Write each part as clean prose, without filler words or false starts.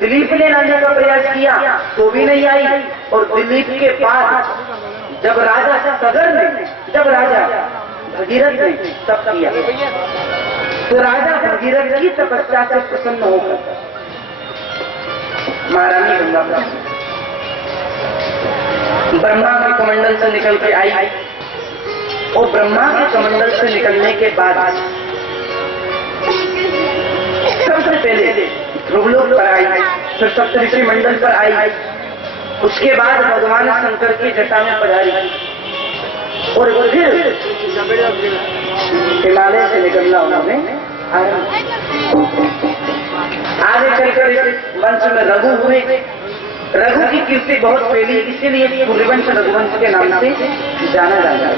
दिलीप ने लाने का प्रयास किया तो भी नहीं आई। और दिलीप के बाद जब राजा सगर ने, जब राजा भगीरथ ने तप किया तो राजा भगीरथ की तपस्या से प्रसन्न होकर महारानी गंगा ब्रह्मा के कमंडल से निकल के आई। और ब्रह्मा के कमंडल से निकलने के बाद सबसे पहले ध्रुवलोक पर आई, फिर सप्तऋषि मंडल पर आई, उसके बाद भगवान शंकर की जटा में पधारी और फिर हिमालय से निकलना उन्होंने आगे चलकर इस वंश में रघु हुए। रघु की कीर्ति बहुत फैली, इसीलिए सूर्यवंश रघुवंश के नाम से जाना जाता है।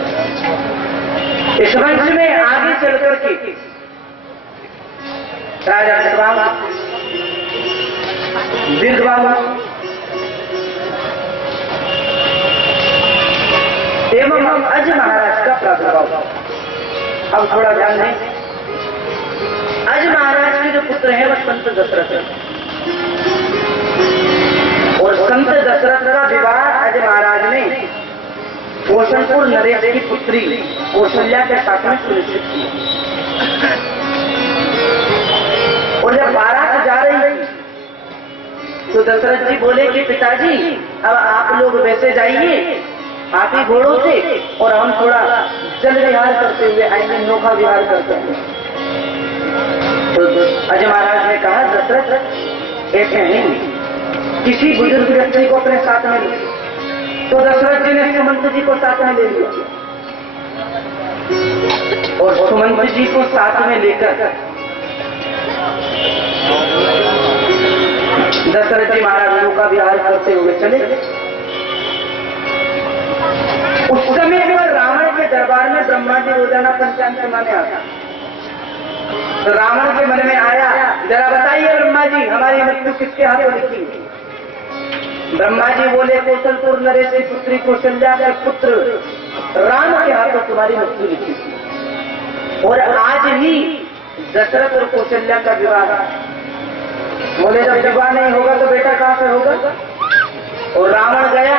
इस वंश में आगे चलकर के राजा सतवाहन, दीर्घबाहु एवं अज महाराज का प्रादुर्भाव। अब थोड़ा ध्यान दें, अज महाराज के जो पुत्र हैं वह संत दशरथ है और संत दशरथ का विवाह अज महाराज ने कौशलपुर नरेश की पुत्री कौशल्या के साथ में सुनिश्चित किया। और जब बारात जा रही तो दशरथ जी बोले कि पिताजी अब आप लोग वैसे जाइए हाथी घोड़ों से और हम थोड़ा जल विहार करते हुए आएंगे, नौका विहार करते हैं। तो अज महाराज ने कहा दशरथ ऐसे नहीं, किसी बुजुर्ग व्यक्ति को अपने साथ में ले। तो दशरथ जी ने सुमंत जी को साथ में ले लिया और सुमंत जी को साथ में लेकर दशरथ जी महाराज नौका विहार करते हुए चले। उस समय पर रावण के दरबार में ब्रह्मा जी रोजाना पंचांग सुनाने आता। तो रावण के मन में आया, जरा बताइए ब्रह्मा जी हमारी मृत्यु किसके हाथों लिखी? ब्रह्मा जी बोले कौशलपुर नरेश की पुत्री कौशल्या के पुत्र राम के हाथों तुम्हारी मृत्यु लिखी। और आज ही दशरथ और कौशल्या का विवाह। बोले जब विवाह नहीं होगा तो बेटा कहां से होगा? और रावण गया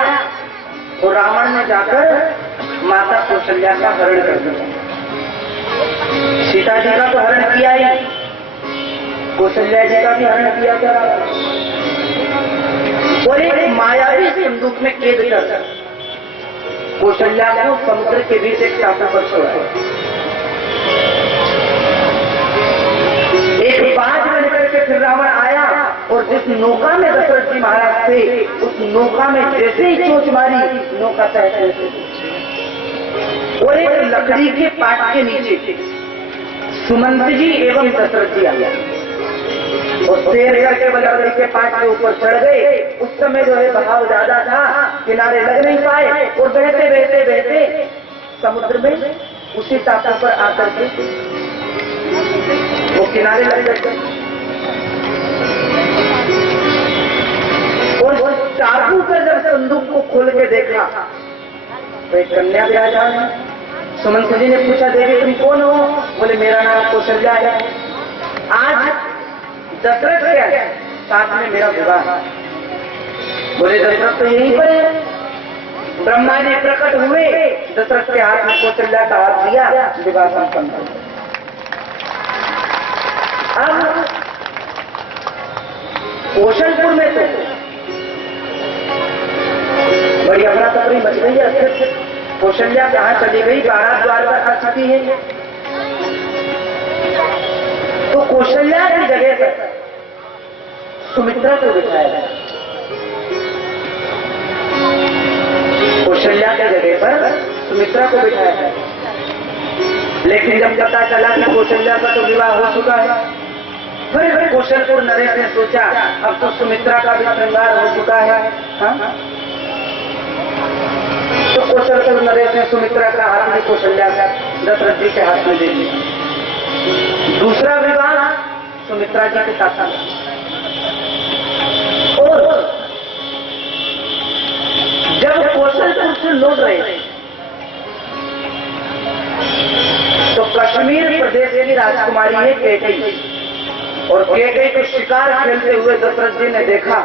और रावण ने जाकर माता कौशल्या का हरण कर दिया। सीता जी का तो हरण किया ही, कौशल्या जी का भी हरण किया था और एक मायावी संदूक में कैद कर कौशल्या को समुद्र के बीच एक टापू पर छोड़ा। एक बाज बनकर के फिर रावण आया और जिस नौका में दशरथ जी महाराज थे उस नौका में जैसे ही चोट मारी नौका तैरते और एक लकड़ी के पाट के नीचे सुमंत जी एवं दशरथ जी आ गया और तैर करके लकड़ी के पाट के ऊपर चढ़ गए। उस समय जो है बहाव ज्यादा था, किनारे लग नहीं पाए और बहते बहते बहते समुद्र में उसी टापू पर आकर के वो किनारे लग गए। और टापू पर जब संदूक को खोल के देखा तो एक कन्या विराजमान है। सुमंत जी ने पूछा देवी तुम कौन हो? बोले मेरा नाम कौशल्या है, आज दशरथ के साथ में मेरा विवाह। बोले दशरथ तो यहीं पर है। ब्रह्मा जी प्रकट हुए, दशरथ के हाथ में कौशल्या का हाथ दिया, विवाह संपन्न हो। अब कौशलपुर में तो बड़ी अफरा तफरी मच गई है। कौशल्या कहाँ चली गई? बारात द्वार पर आ चुकी है। तो कौशल्या की जगह पर सुमित्रा को बिठाया गया। कौशल्या की जगह पर सुमित्रा को बिठाया गया। लेकिन जब पता चला कि कौशल्या का तो विवाह हो चुका है, फिर कौशलपुर नरेश ने सोचा अब तो सुमित्रा का भी श्रृंगार हो चुका है। हाँ? तो कौशलपुर नरेश ने सुमित्रा का हाथ में कौशल्या का दशरथ जी के हाथ में दे दिया। दूसरा विवाह सुमित्रा जी के साथ। और जब कौशलपुर से लौट रहे तो कश्मीर प्रदेश की राजकुमारी है कैकेयी। और कैकेयी को शिकार खेलते हुए दशरथ जी ने देखा।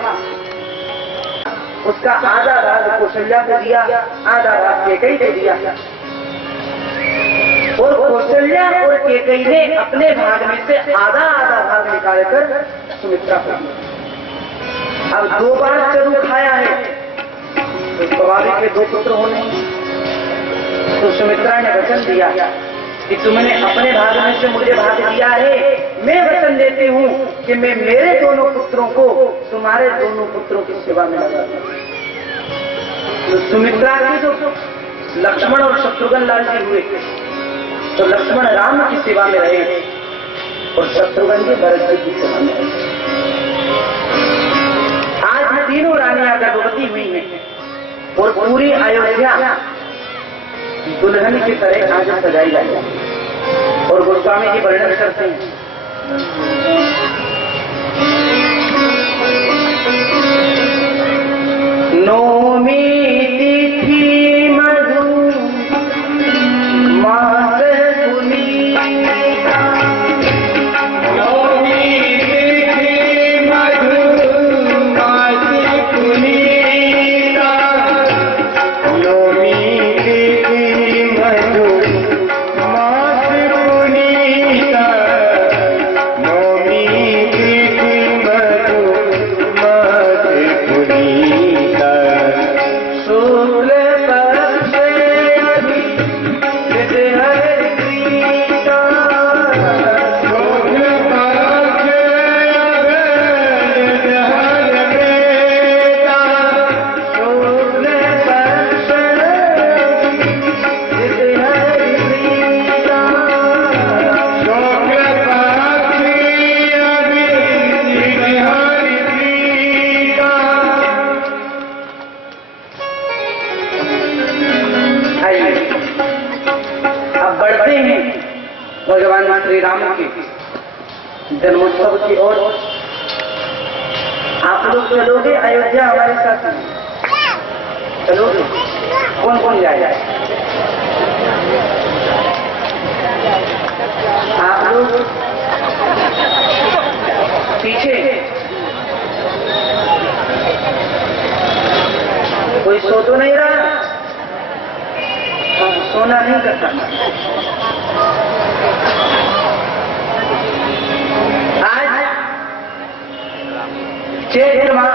उसका आधा भाग कौशल्या को दिया, आधा भाग कैकेयी को दिया। और कौशल्या और कैकेयी ने अपने भाग में से आधा आधा भाग निकालकर सुमित्रा को दिया। अब 2 बार चरू खाया है तो स्वाभाविक के 2 पुत्र होने। तो सुमित्रा ने वचन दिया कि तुमने अपने भाग में से मुझे भाग दिया है, मैं वचन देती हूँ कि मैं मेरे दोनों पुत्रों को तुम्हारे दोनों पुत्रों की सेवा में लगा दूंगा। तो सुमित्रा की जो लक्ष्मण और शत्रुघ्न लाल जी हुए, तो लक्ष्मण राम की सेवा में रहे और शत्रुघ्न जी भरत जी की सेवा में रहे। आज तीनों रानियां गर्भवती हुई हैं और पूरी अयोध्या दुल्हन की तरह आज सजाई जाती है। और गोस्वामी जी वर्णन करते हैं, नौमी तिथि मधु मास पुनीता, नौमी तिथि मधु मास पुनीता, नौमी तिथि मधु मास पुनीता, नौमी तिथि मधु मास पुनीता, शुक्ल पक्ष भगवान श्री राम के जन्मोत्सव की ओर। आप लोग चलोगे अयोध्या हमारे साथ? चलोगे? कौन कौन जाएगा? आप लोग पीछे, कोई सो तो नहीं रहा? सोना नहीं करता। आज चैत्र मास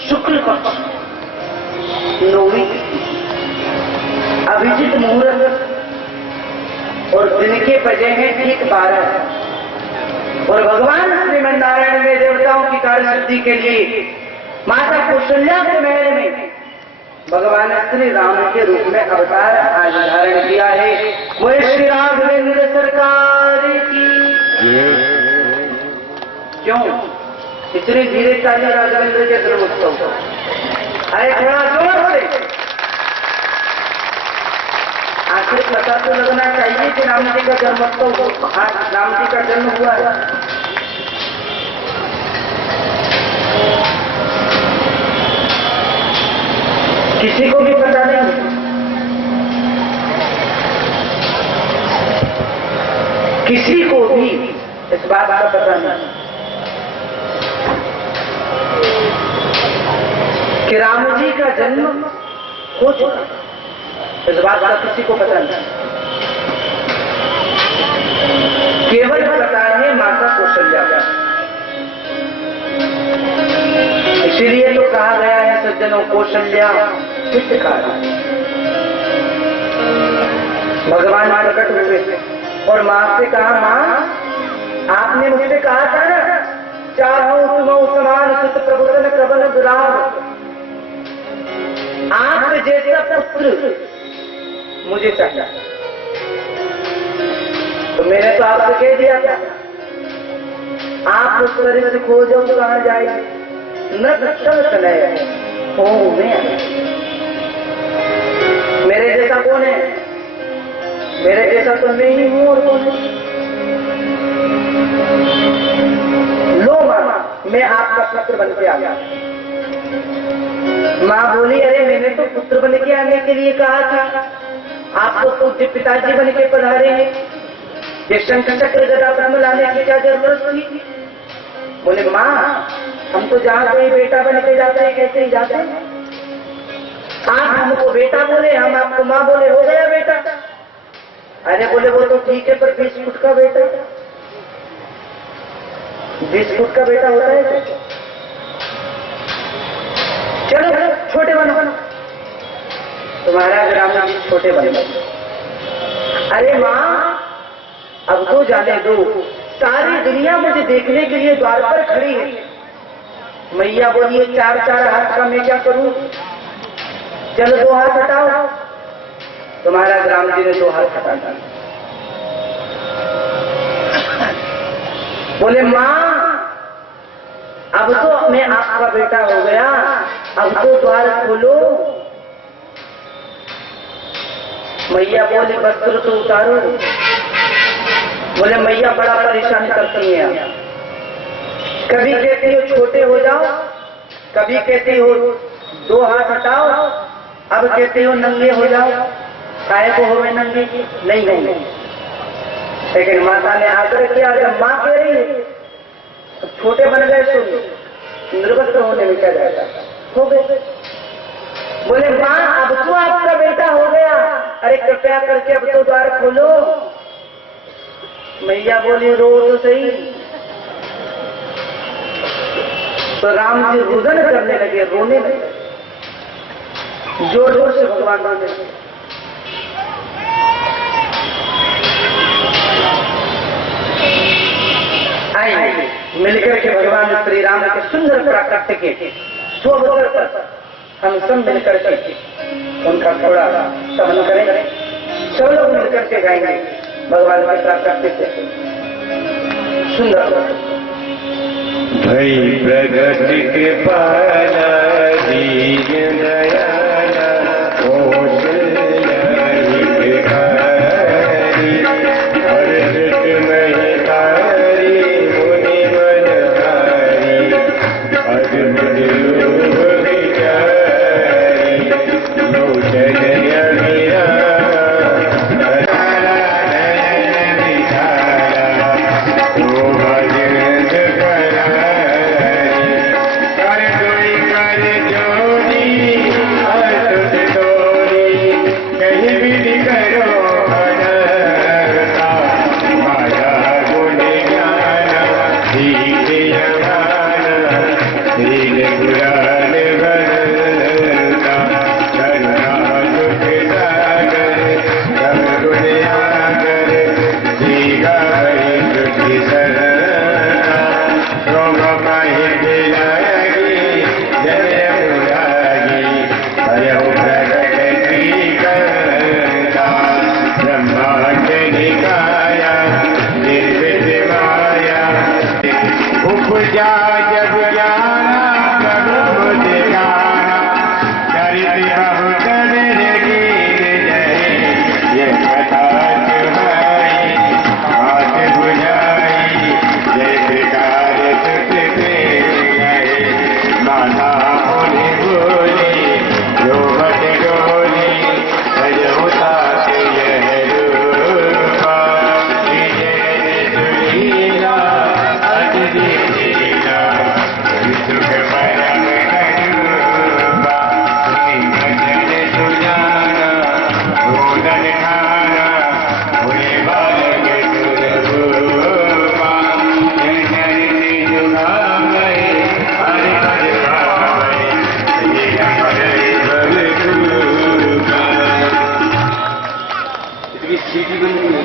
शुक्ल पक्ष नौवीं अभिजित मुहूर्त और दिन के बजे हैं ठीक 12। और भगवान श्रीमन नारायण ने देवताओं की कार्य सिद्धि के लिए माता कौशल्या के महल में भगवान श्री राम के रूप में अवतार आज धारण किया है। वो श्री राघवेंद्र सरकार की। क्यों इतनी धीरे चाली राघवेंद्र के जन्मोत्सव? अरे थोड़ा जोर से, आखिर पता तो लगना चाहिए कि राम जी का जन्मोत्सव, आज राम जी का जन्म हुआ है। किसी को भी पता नहीं, किसी को भी इस बात का पता नहीं कि राम जी का जन्म हो चुका। इस बात का किसी को पता नहीं, केवल पता है माता कौशल्या का। इसीलिए तो कहा गया है सज्जनों, कौशल्या हितकारी। भगवान प्रकट हुए और मां से कहा, मां आपने मुझसे कहा था ना, चाहो तुम समान सुत प्रभुतन कवन दुराव, आप जैसा पुत्र मुझे चाहिए। तो मैंने तो आपसे कह दिया था, आप उस तरह से खोजो तो कहाँ जाएगी, न चले हो मेरे जैसा कौन है? मेरे जैसा तो मैं ही हूँ, और कौन है? लो माँ, मैं आपका पुत्र बन के आ गया। माँ बोली, अरे मैंने तो पुत्र बन के आने के लिए कहा था, आप तो पूज्य पिताजी बन के पधारे हैं। ये शंख चक्र गदा पद्म लाने की क्या जरूरत थी? बोले माँ हम तो जहाँ कोई बेटा बन के जाते हैं कैसे ही जाते हैं, आप हमको बेटा बोले हम आपको माँ बोले, हो गया बेटा। अरे बोले वो तो ठीक है पर 20 फुट का बेटा, 20 फुट का बेटा होता है, चलो छोटे बनो। तुम्हारा ग्राम छोटे बनो। अरे माँ अब तो जाने दो, सारी दुनिया मुझे देखने के लिए द्वार पर खड़ी है। मैया बोलिए 4-4 हाथ का मैं क्या करूं, चलो 2 हाथ हटाओ। तुम्हारा ग्राम जी ने 2 हाथ हटा डाले। बोले माँ अब तो मैं आपका बेटा हो गया, अब तो द्वार खोलो। मैया बोले वस्त्र तो उतारो। बोले मैया बड़ा परेशान करती है, कभी कहती हो छोटे हो जाओ, कभी कहती हो 2 हाथ हटाओ, अब कहती हो नंगे हो जाओ। काहे को हो मैं नंगे? नहीं होंगे। लेकिन माता ने आग्रह किया, जब माँ कह रही है छोटे बन गए तो निर्वस्त्र होने में क्या जाएगा, हो गए। बोले माँ अब तो आपका बेटा हो गया, अरे कृपया करके अब तो द्वार खोलो। मैया बोली रो तो सही। तो राम जी रुदन करने लगे, रोने लगे, जोर जोर से भगवान रोने लगे। आइए मिलकर के भगवान श्री राम के सुंदर प्राकट्य के शुभ अवसर पर हम सब मिलकर के उनका थोड़ा समन करें। सब लोग मिलकर के गाएंगे भगवान के प्राकट्य से सुंदर। भई प्रगति के पाला दीन दयाला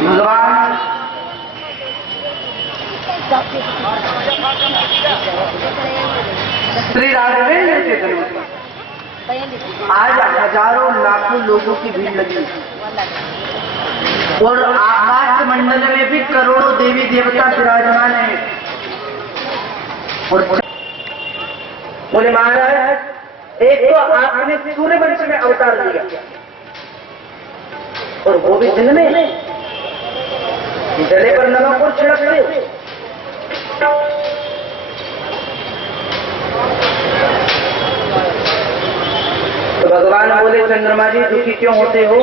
भगवान श्री राघवेंद्र के जन्म आज हजारों लाखों लोगों की भीड़ लगी और आकाश मंडल में भी करोड़ों देवी देवता विराजमान है। और बोले महाराज एक तो आपने सूर्य वंश में अवतार लिया और वो भी दिन में जले पर नमक और छिड़कते। तो भगवान बोले चंद्रमा जी दुखी क्यों होते हो?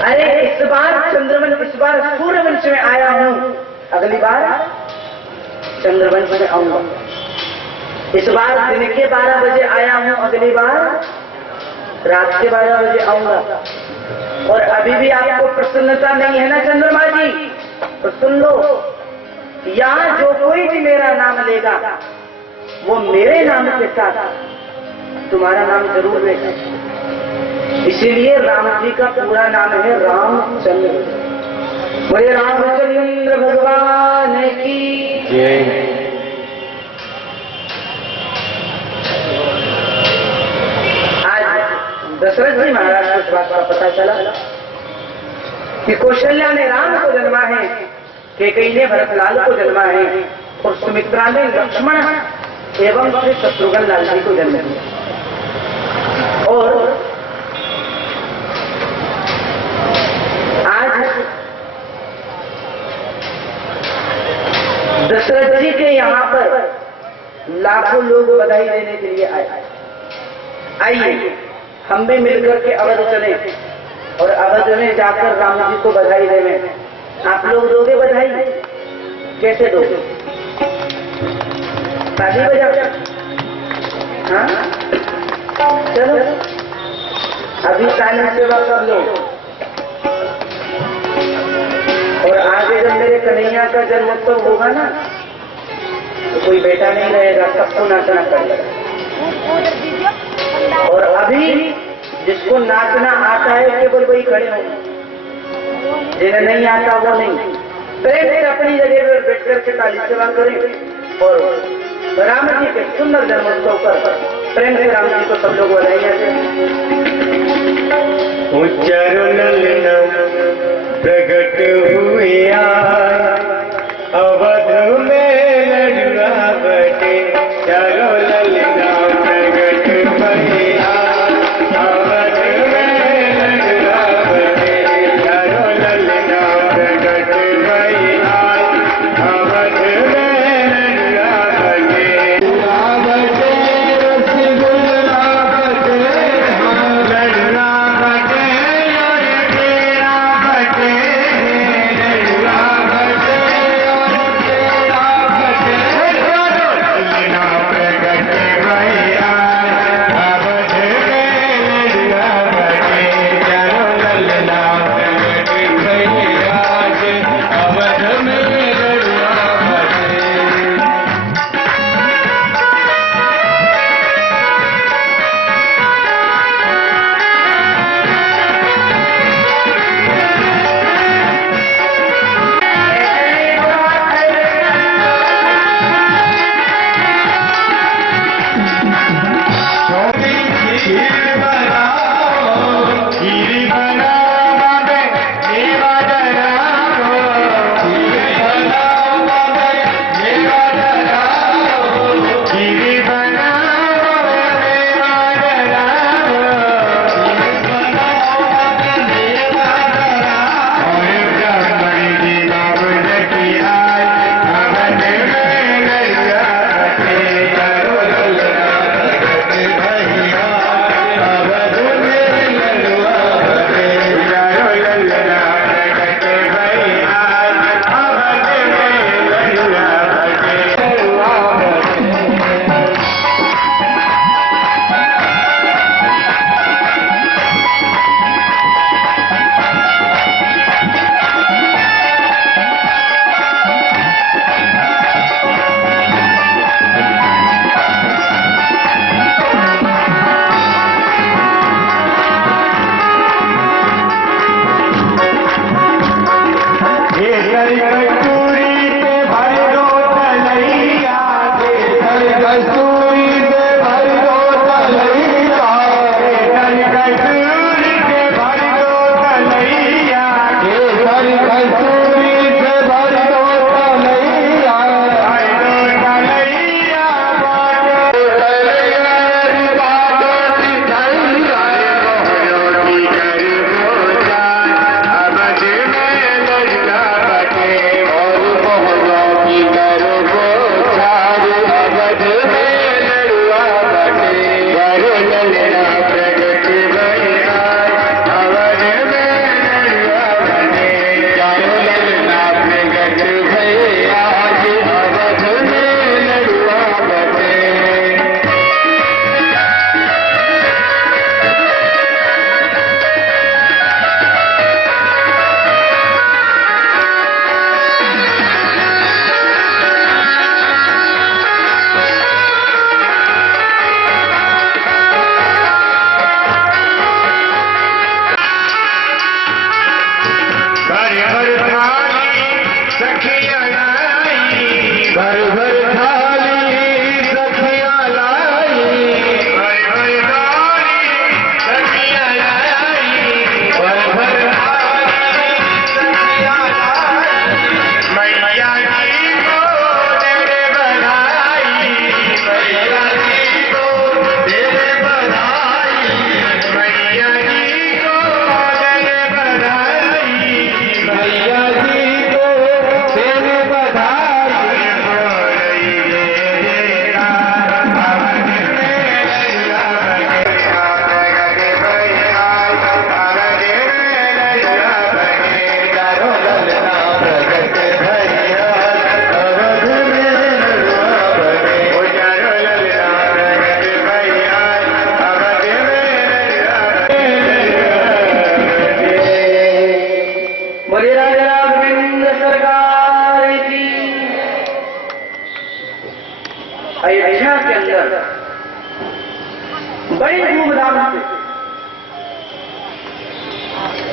अरे इस बार चंद्रवंश, इस बार सूर्यवंश में आया हूं, अगली बार चंद्रवंश में आऊंगा। इस बार दिन के 12 बजे आया हूं, अगली बार रात के 12 बजे आऊंगा। और अभी भी आपको प्रसन्नता नहीं है ना चंद्रमा जी? तो सुन लो, यहाँ जो कोई भी मेरा नाम लेगा वो मेरे नाम के साथ तुम्हारा नाम जरूर लेगा। इसीलिए राम जी का पूरा नाम है रामचंद्र। बोले रामचंद्र भगवान की जय। दशरथ जी महाराज को इस बात का पता चला कि कौशल्या ने राम को जन्मा है, कैकेयी ने भरतलाल को जन्मा है और सुमित्रा ने लक्ष्मण एवं फिर शत्रुघ्न लाल जी को जन्म दिया। और आज दशरथ जी के यहाँ पर लाखों लोग बधाई देने के लिए आए। आइए हम भी मिलकर के अवध चले और अवध में जाकर राम जी को बधाई देवे। आप लोग दोगे बधाई? कैसे दोगे? ताली बजा? हाँ, चलो अभी ताली सेवा कर लो। और आगे जब मेरे कन्हैया का जन्मोत्सव होगा ना, तो कोई बेटा नहीं रहेगा, सबको नाचना पड़ेगा। और अभी जिसको नाचना आता है केवल वही खड़े होंगे, जिन्हें नहीं आता वो नहीं। प्रेम से अपनी जगह पर बैठ करके ताली सेवा करें और राम जी के सुंदर जन्मोत्सव पर प्रेम से राम जी को सब लोग बधाइयां दें। प्रकट हुए अवध में लड़ुआ बटे, चारों ललना प्रकट भैया अवध में लड़ुआ बटे, चारों ललना प्रकट भैया अवध में लड़ुआ बटे। बटे रसगुल्ला बटे, लड़ुआ बटे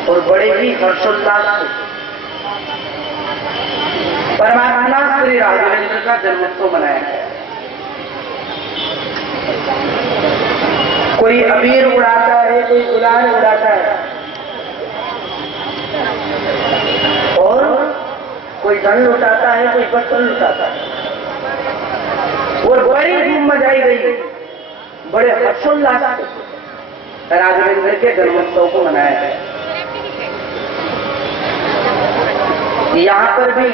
और बड़े ही हर्षोल्लास से परमात्मा श्री राघवेंद्र का जन्मोत्सव मनाया गया। कोई अबीर उड़ाता है, कोई गुलाल उड़ाता है और कोई धन लुटाता है, कोई वस्त्र लुटाता है और बड़ी धूम मचाई गई, बड़े हर्षोल्लास से राघवेंद्र के जन्मोत्सव को मनाया गया। यहाँ पर भी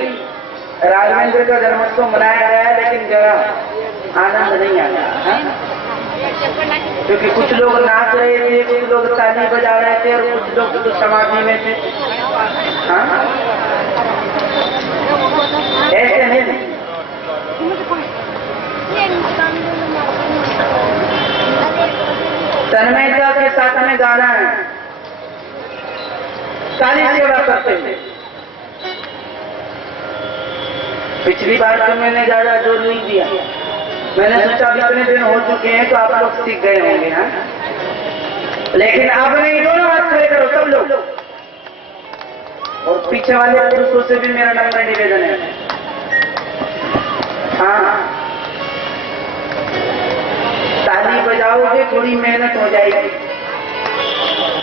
राघवेंद्र का जन्मोत्सव मनाया गया है, लेकिन जरा आनंद नहीं आया, क्योंकि कुछ लोग नाच रहे थे, कुछ लोग ताली बजा रहे थे और कुछ लोग तो समाधि में थे। हाँ, ऐसे नहीं। तन्मयता के साथ में गाना है, काली सेवा करते हुए। पिछली बार तो मैंने ज्यादा जोर नहीं दिया, मैंने सोचा अभी इतने दिन हो चुके हैं तो आप लोग सीख गए होंगे। हाँ, लेकिन आप नहीं, दोनों हाथ खड़े करो सब लोग, और पीछे वाले पुरुषों से भी मेरा नम्र निवेदन है। हाँ, ताली बजाओगे थोड़ी मेहनत हो जाएगी।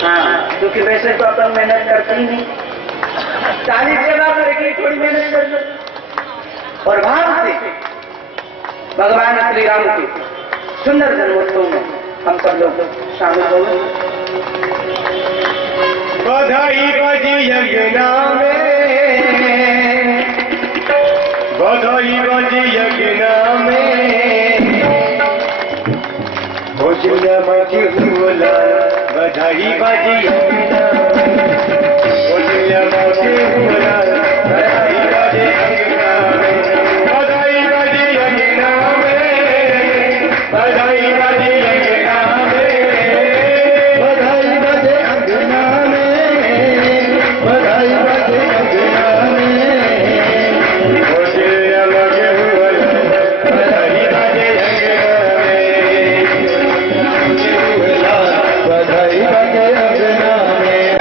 हाँ, क्योंकि वैसे तो अपन मेहनत करते ही नहीं, ताली सेवा करेगी थोड़ी मेहनत कर लो और भाव से भगवान श्री राम के सुंदर जन्मोत्सव में हम सब लोग शामिल होंगे। बधाई बजी यज्ञना में, बधाई बजी यज्ञना में, भोजन मची हुला, बधाई बजी यज्ञना में, भोजन मची हुला, बधाई बजी यज्ञना में, बधाई बजी यज्ञना में, बधाई बजी यज्ञना में, बधाई बजी यज्ञना में, बधाई बजी यज्ञना में, भोजन मची हुला, बधाई बजी यज्ञना में, बधाई बजी यज्ञना में,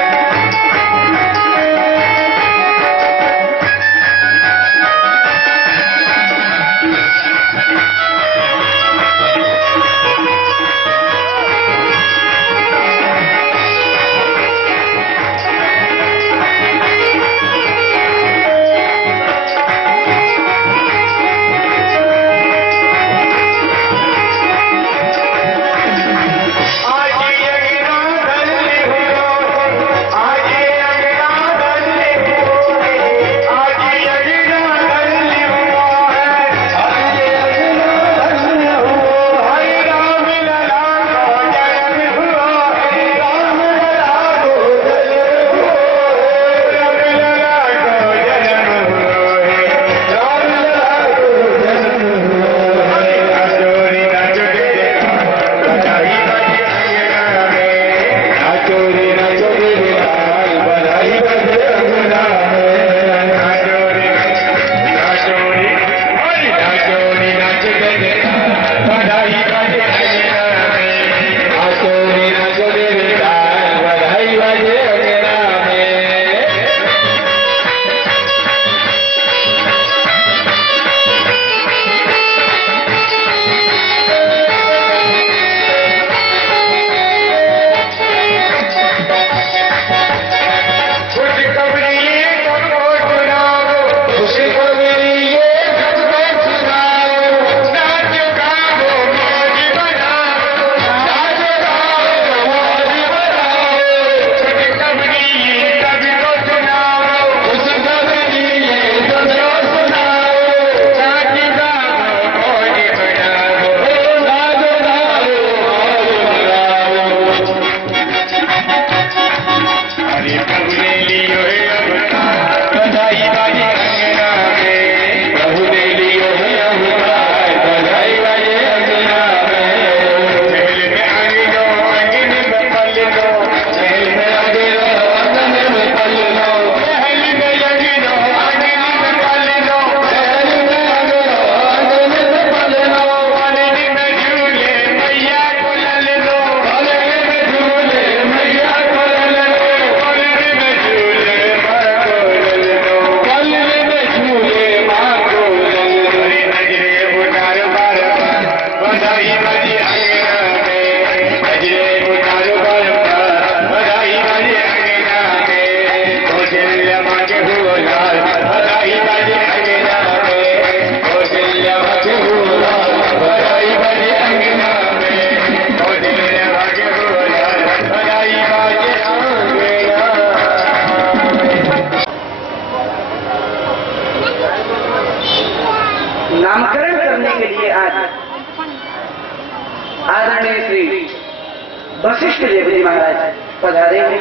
वशिष्ठ देव जी महाराज पधारे हुए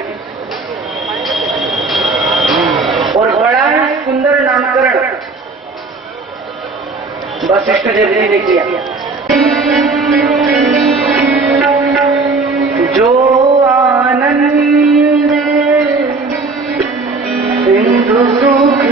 और बड़ा ही सुंदर नामकरण वशिष्ठ देव जी ने किया। जो आनंद सिंधु सुख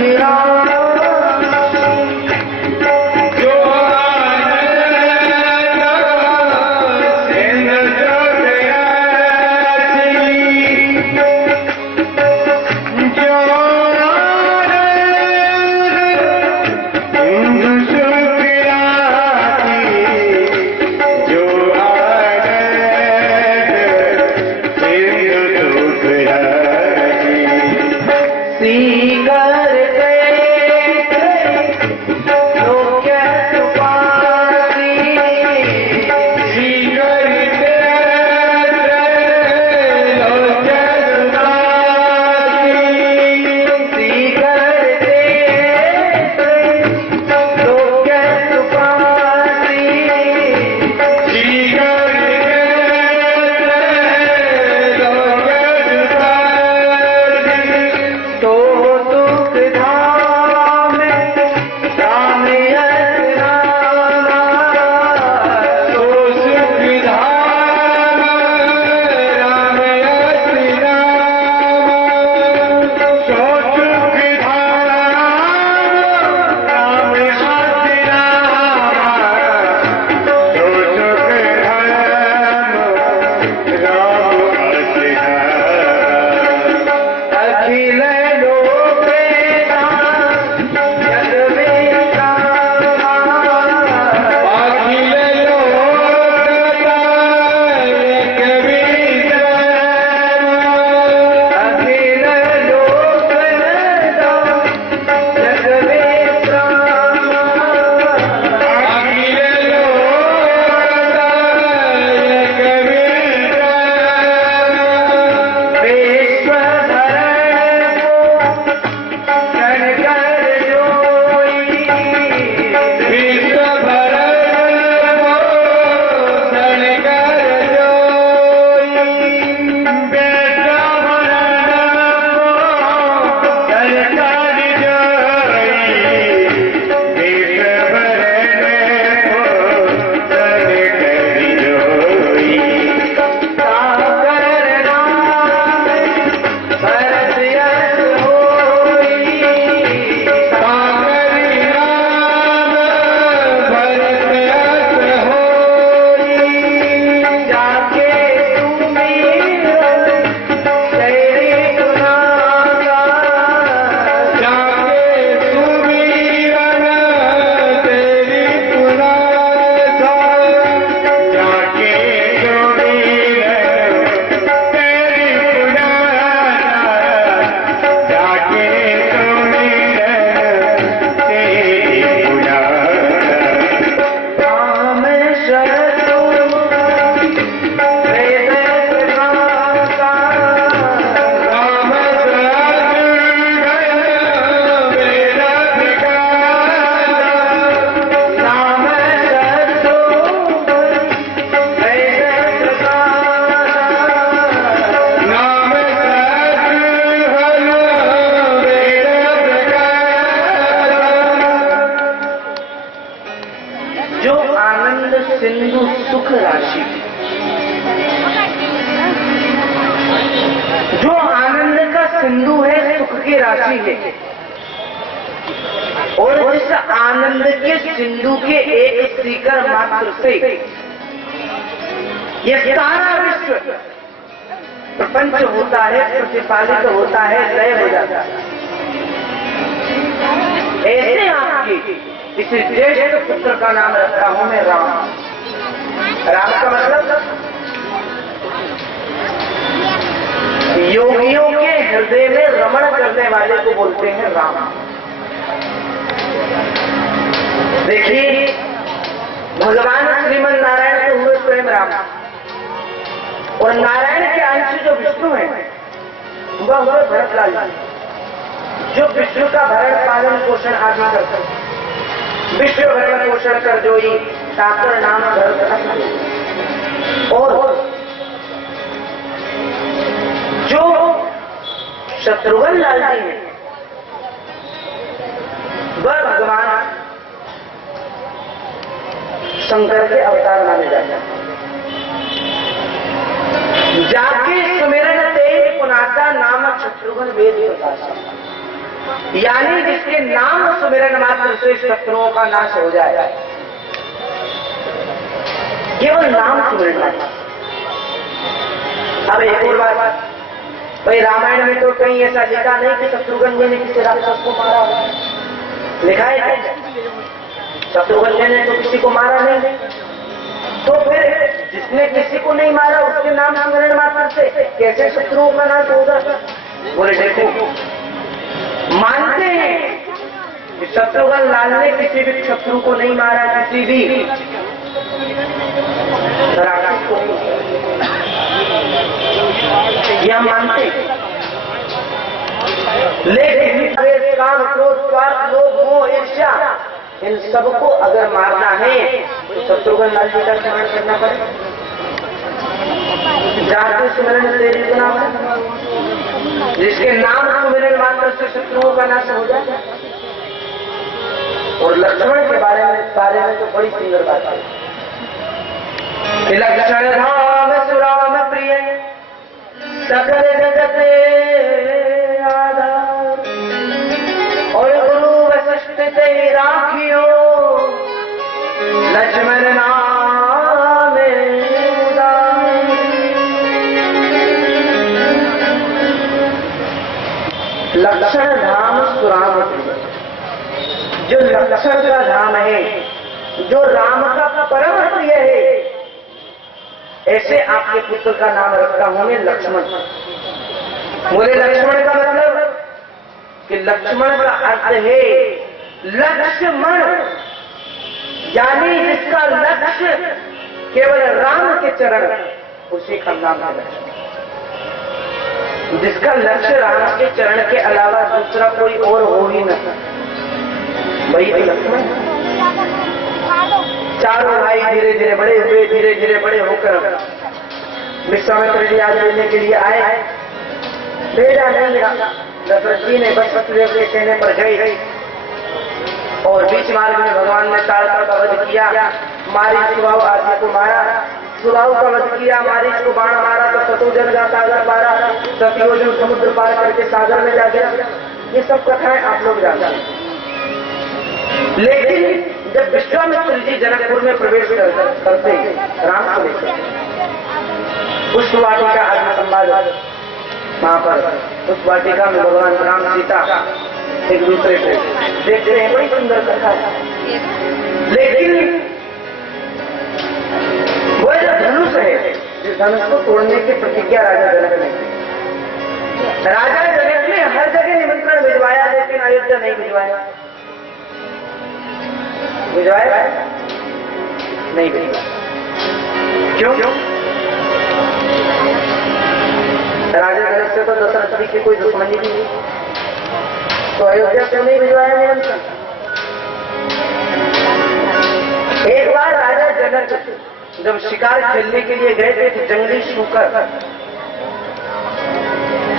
सिंधु सुख राशि, जो आनंद का सिंधु है, सुख की राशि है, और इस आनंद के सिंधु के एक सीकर मात्र से यह सारा विश्व प्रपंच होता है, प्रतिपालित होता है, लय हो जाता है। ऐसे आपकी इस ज्येष्ठ पुत्र का नाम रखता हूं मैं राम। राम का मतलब योगियों के हृदय में रमण करने वाले को बोलते हैं राम। देखिए, भगवान श्रीमन नारायण तो हुए स्वयं राम, और नारायण के अंश जो विष्णु है वह हुए भरतलाल, जो विष्णु का भरण पालन पोषण आदि करते हैं। विश्व भरण पोषण कर जोई ठाकुर नाम भरत, और जो शत्रुघ्न लाल जी हैं वह भगवान शंकर के अवतार माने जाते हैं। जाके सुमिरन तेज पुनाता नामक शत्रुघ्न वेद प्रकाश, यानी जिसके नाम सुमिरन मात्र से शत्रुओं का नाश हो जाए, केवल नाम सुमिरन मात्र। अब एक और बात, भाई रामायण में तो कहीं ऐसा लिखा नहीं कि शत्रुघ्न जी ने किसी राक्षस को मारा, लिखा है शत्रुघ्न जी ने तो किसी को मारा नहीं, तो फिर जिसने किसी को नहीं मारा उसके नाम स्मरण मात्र से कैसे शत्रुओं का नाश होगा? बोले देखो, मानते हैं कि शत्रुघ्न लाल ने किसी भी शत्रु को नहीं मारा, किसी भी राक्षस को, यह मानते हैं। लेकिन काम, क्रोध, स्वार्थ, लोभ, मोह, ईर्ष्या, इन सबको अगर मारना है तो शत्रुघ्न लाल जी का स्मरण करना पड़ेगा। जाति स्मरण तेरी गुना, जिसके नाम सुमिरन मात्र से शत्रुओं का नाश हो जाए। और लक्ष्मण के बारे में तो बड़ी सुंदर बात है कि लक्ष्मण धाम सुराम प्रिय सकल जगते आधार, और गुरु वशिष्ठ ते राखियो लक्ष्मण नाम उदार। लक्ष्मण धाम सुराम प्रिय, जो लक्ष्मण का धाम है, जो राम का परम प्रिय है, ऐसे आपके पुत्र का नाम रखता हूं मैं लक्ष्मण। बोले लक्ष्मण का मतलब कि लक्ष्मण का अर्थ है लक्ष्मण, यानी जिसका लक्ष्य केवल राम के चरण, उसी का नाम है लक्ष्मण। जिसका लक्ष्य राम के चरण के अलावा दूसरा कोई और हो ही न, वही तो लक्ष्मण। चारों भाई धीरे धीरे बड़े हुए, धीरे धीरे बड़े होकर विश्वामित्र जी आज लेने के लिए आए। भेजा नहीं, दशरथ जी ने बस सुग्रीव के कहने पर गए और बीच मार्ग में भगवान ने ताड़का का वध किया, मारीच सुबाहु आदि को मारा, सुबाहु का वध किया, मारीच को बाण मारा तो शतोजन का सागर पारा, शतयोजन समुद्र पार करके सागर में जा गया। ये सब कथाएं आप लोग जानते हैं। लेकिन जब विश्वामित्र जी जनकपुर में प्रवेश करते राम को लेकर, उस वाटिका आदि संवाद वहां पर, उस वाटिका में भगवान राम सीता एक दूसरे को देखते हैं, बड़ी सुंदर कथा है। लेकिन वह जो धनुष है, जिस धनुष को तोड़ने की प्रतिज्ञा राजा जनक ने की, राजा जनक ने हर जगह निमंत्रण भिजवाया, लेकिन अयोध्या नहीं भिजवाया। भिजवाया नहीं भिजवाया, क्यों? राजा जनक से तो दशरथ जी की कोई दुश्मनी भी नहीं, तो अयोध्या क्यों नहीं भिजवाया निमंत्रण? एक बार राजा जनक जब शिकार खेलने के लिए गए थे तो जंगली शूकर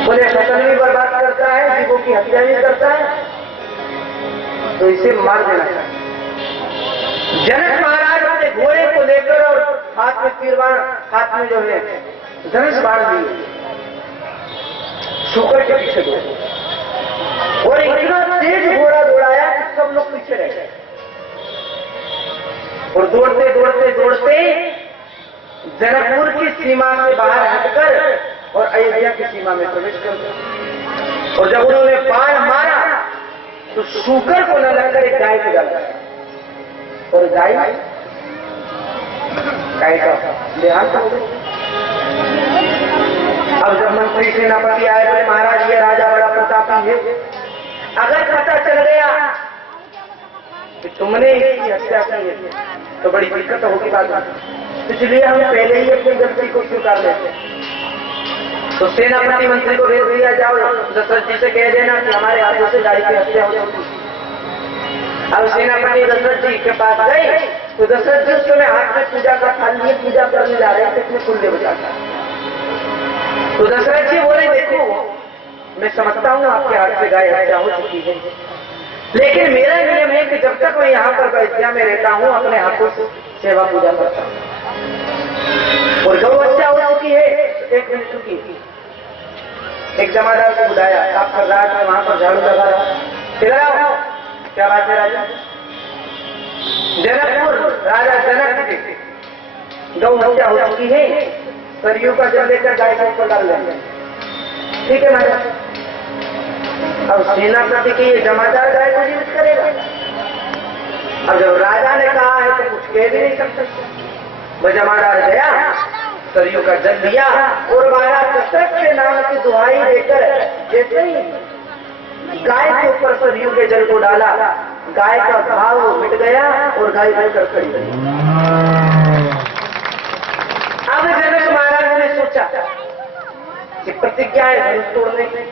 बोले फसल भी बर्बाद करता है, जीवों की हत्या भी करता है, तो इसे मार देना चाहिए। जनक महाराज अपने घोड़े को लेकर और हाथ में तीरबाण, हाथ में जो है धनुष बाण दिए, शूकर के पीछे दौड़े और इतना तेज घोड़ा दौड़ाया कि सब लोग पीछे रह गए। और दौड़ते दौड़ते दौड़ते जनकपुर की सीमा से बाहर हटकर और अयोध्या की सीमा में प्रवेश कर गए। और जब उन्होंने बाण मारा तो शूकर को न लगकर एक गाय को डाला, और गाय का देहांत हो गया। अब जब मंत्री सेनापति आए बोले महाराज ये राजा बड़ा प्रतापी है, अगर पता चल गया कि तुमने इसकी हत्या की है तो बड़ी दिक्कत होगी बात, इसलिए हम पहले ही अपनी गलती को स्वीकार लेते। तो सेनापति मंत्री को भेज दिया, जाओ दशरथ जी से कह देना कि हमारे हाथों से गाय की हत्या हो चुकी। अब सेनापति दशरथ जी के पास गए तो दशरथ जी उस समय हाथ में पूजा का थाल लिए पूजा करने जा रहे थे, इसमें कुंडे बजाता। तो दशरथ जी बोले, देखो मैं समझता हूँ आपके हाथ से गाय हत्या हो चुकी है, लेकिन मेरा नियम है कि जब तक मैं यहाँ पर अयोध्या में रहता हूँ अपने हाथों से सेवा पूजा करता हूँ। और गौ हत्या हो चुकी है, एक मिनट रुकी, एक जमादार को बुलाया, आप कर रहा था वहां पर झाड़ू लगा रहा, इधर आओ, क्या बात है राजा? जनकपुर राजा जनक जी गौ हत्या हो चुकी है, सरयू का जल लेकर गाय के ऊपर डाल देंगे। ठीक है महाराज। अब सेनापति के ये जमादार गाय को जीवित करेगा। अब जब राजा ने कहा है तो कुछ कह भी नहीं सकते। वह जमादार गया, सरयू का जल लिया और महाराज दशरथ के नाम की दुहाई देकर जैसे ही गाय के ऊपर सरयू के जल को डाला, गाय का भाव मिट गया और गाय बनकर खड़ी रही। अब जनक महाराज ने सोचा कि प्रतिज्ञा है धनुष तोड़ने की,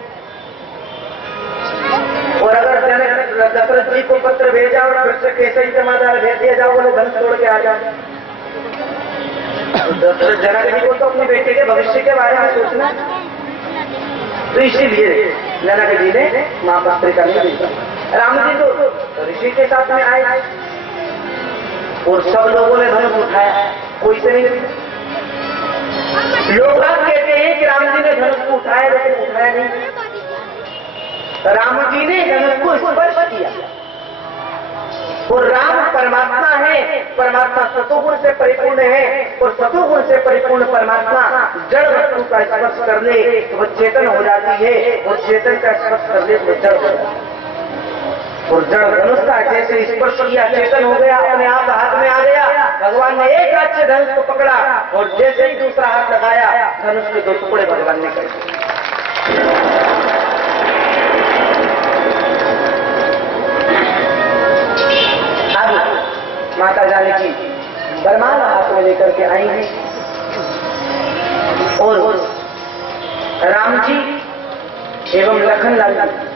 और अगर जनक दशरथ जी को पत्र भेजा और फिर से कैसे ही जमादार भेज दिया जाओ, बोले धनुष तोड़ के आ जाओ। दशरथ जनक जी को तो अपने बेटे के भविष्य के बारे में सोचना, तो इसीलिए जनक जी ने मां पत्रिका नहीं भेजा। राम जी तो ऋषि के साथ में आए और सब लोगों ने धनुष उठाया, कोई से नहीं। लोग कहते हैं कि राम जी ने धनुष को उठाया, लेकिन उठाया नहीं। राम जी ने धनुष को स्पर्श किया। और राम परमात्मा है, परमात्मा सतोगुण से परिपूर्ण है, और सतोगुण से परिपूर्ण परमात्मा जड़ वस्तु का स्पर्श कर ले तो वह चेतन हो जाती है, और चेतन का स्पर्श कर ले तो जड़ हो जाती है। और जड़ धनुष का जैसे स्पर्श किया, चेतन हो गया, अपने आप हाथ में आ गया। भगवान ने एक हाथ से धनुष को पकड़ा और जैसे ही दूसरा हाथ लगाया, धनुष के दो टुकड़े भगवान ने कर दिए। अब माता जानकी बरमान हाथ में लेकर के आई हैं और राम जी एवं लखन लाल जी।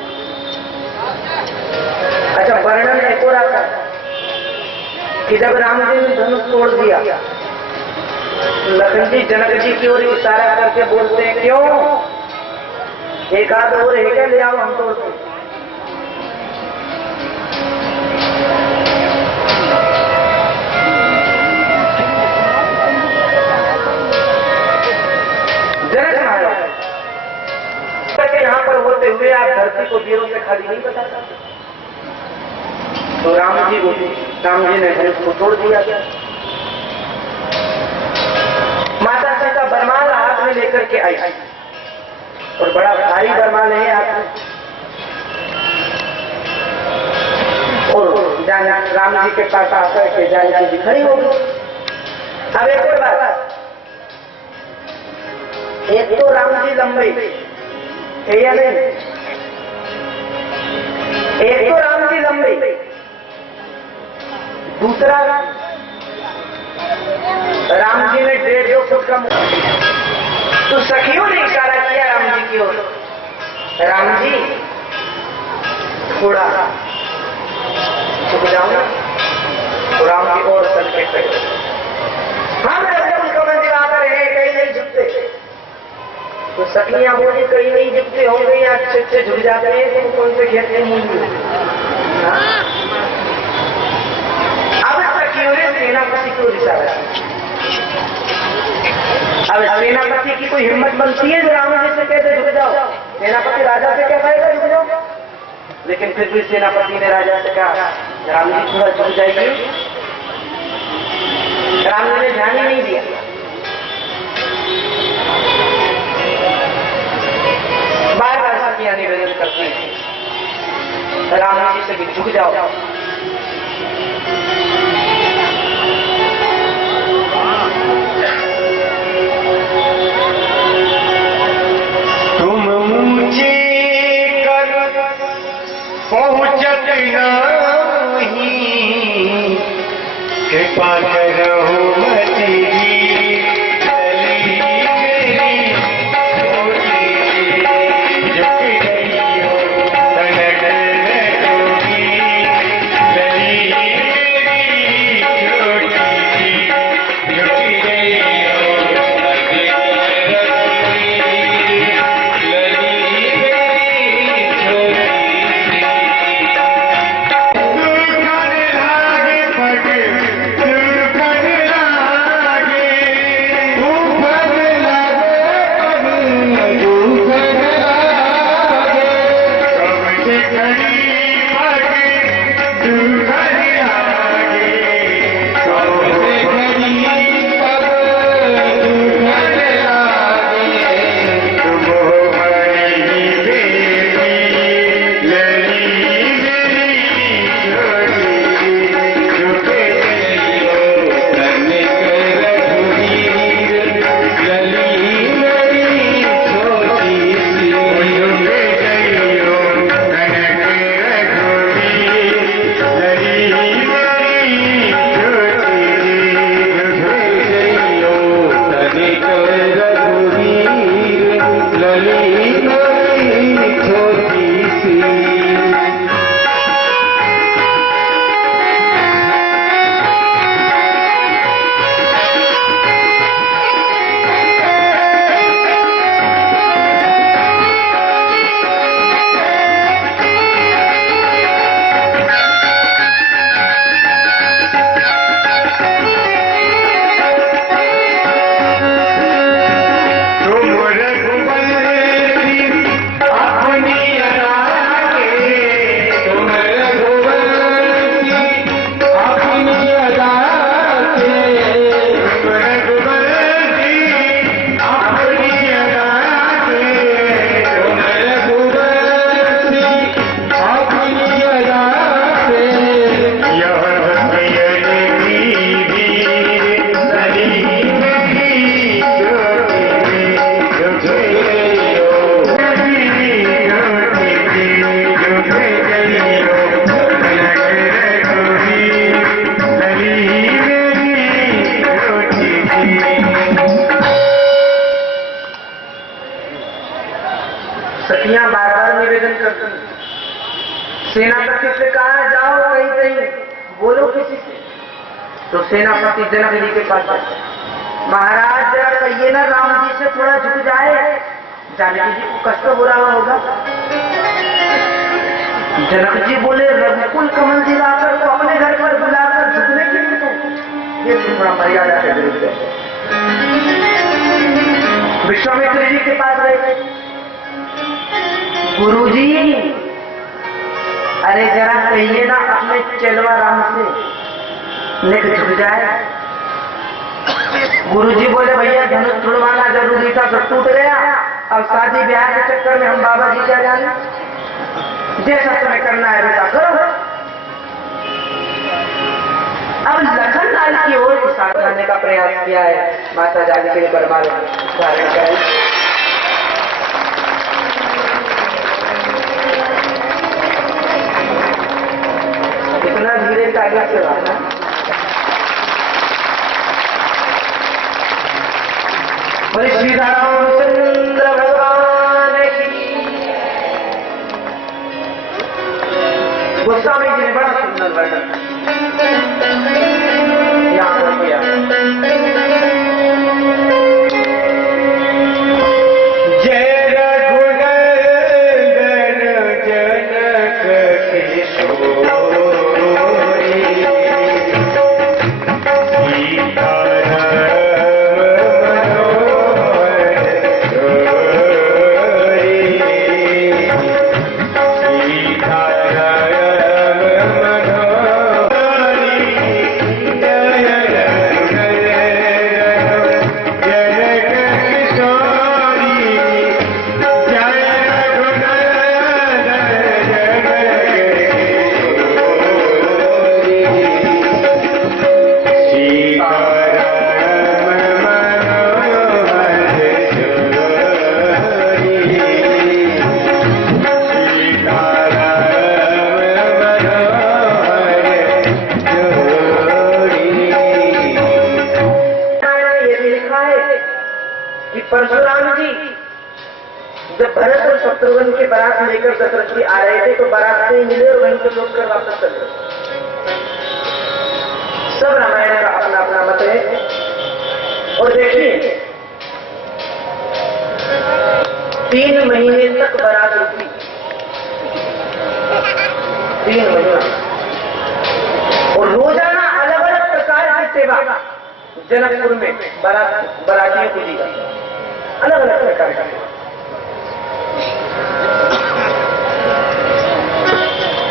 अच्छा, वर्णन एक और आता कि जब राम जी ने धनुष तोड़ दिया, लखन जी जनक जी की ओर इशारा करके बोलते हैं, क्यों एक हाथ और है क्या, ले आओ हम तोड़ते। जनक महाराज यहाँ पर होते हुए आप धरती को वीरों से खाली नहीं बता सकते। तो राम जी ने धनुष को तोड़ दिया। माता सीता बरमान हाथ में लेकर के आई और बड़ा भारी बरमान है हाथ में, और राम जी के पास आकर के जानकी जी खड़ी हो गई। अब एक और बात, एक तो राम जी लंबे है या नहीं, एक तो राम जी लंबे, दूसरा राम जी ने 1.5 फुट का मुंह। तो सखियों ने इशारा किया राम जी की ओर, राम जी थोड़ा झुक जाओ ना, तो राम की ओर संकेत करे। हम जब उनका मंदिर आकर है, कहीं नहीं झुकते। तो सखियां बोली, कहीं नहीं झुकते होंगे या अच्छे अच्छे झुक जाते हैं, तो कौन से खेत में मुंह। सेनापति को इशारा, अब सेनापति की कोई हिम्मत बनती है जो राम जी से कहते झुक जाओ? सेनापति राजा से क्या कहेगा झुक जाओ? लेकिन फिर भी सेनापति ने राजा से कहा, राम जी थोड़ा झुक जाइए। राम जी ने ध्यान ही नहीं दिया। बार बार सखियां निवेदन करती हैं, राम जी से भी झुक जाओ। पहुँचत नहीं, कृपा करो मती छोटी सी सखियां बार बार निवेदन करती, सेनापति से कहा जाओ कहीं कहीं बोलो किसी से। तो सेनापति जनक जी के पास आए, महाराज जरा कहिए ना राम जी से थोड़ा झुक जाए, जानकी जी को कष्ट हो रहा होगा। जनक जी बोले रघुकुल कमल दिलाकर को अपने घर पर बुलाकर झुकने के लिए तो ये थोड़ा मर्यादा के विरुद्ध है। विश्वामित्र जी के पास गए, गुरुजी अरे जरा कहिए ना अपने चलवा राम से निक झुक जाए। गुरुजी बोले भैया धनुष छुड़वाना जरूरी था तो टूट गया, अब शादी ब्याह के चक्कर में हम बाबा जी क्या जाने, जैसा तुम्हें करना है बेटा करो। अब लखन लाल की ओर साथ आने का प्रयास किया है, माता जाने के लिए बरमार धारण कराई। कितना धीरे कागज चलाना। बोले श्री रामचंद्र भगवान की। गोस्वामी जी ने बड़ा सुंदर वर्णन यहाँ किया। जय रघुनंदन जनक किशोरी परशुराम जी जब भरत और शत्रुघ्न की बारात लेकर दशरथ जी आ रहे थे तो बारात से मिले और वहीं को लौटकर वापस चले। सब रामायण का अपना अपना मत है। और देखिए 3 महीने तक बारात रुकी, 3 महीना, और रोजाना अलग अलग प्रकार की सेवा जनकपुर में बारातियों को दी जाती, अलग अलग प्रकार का।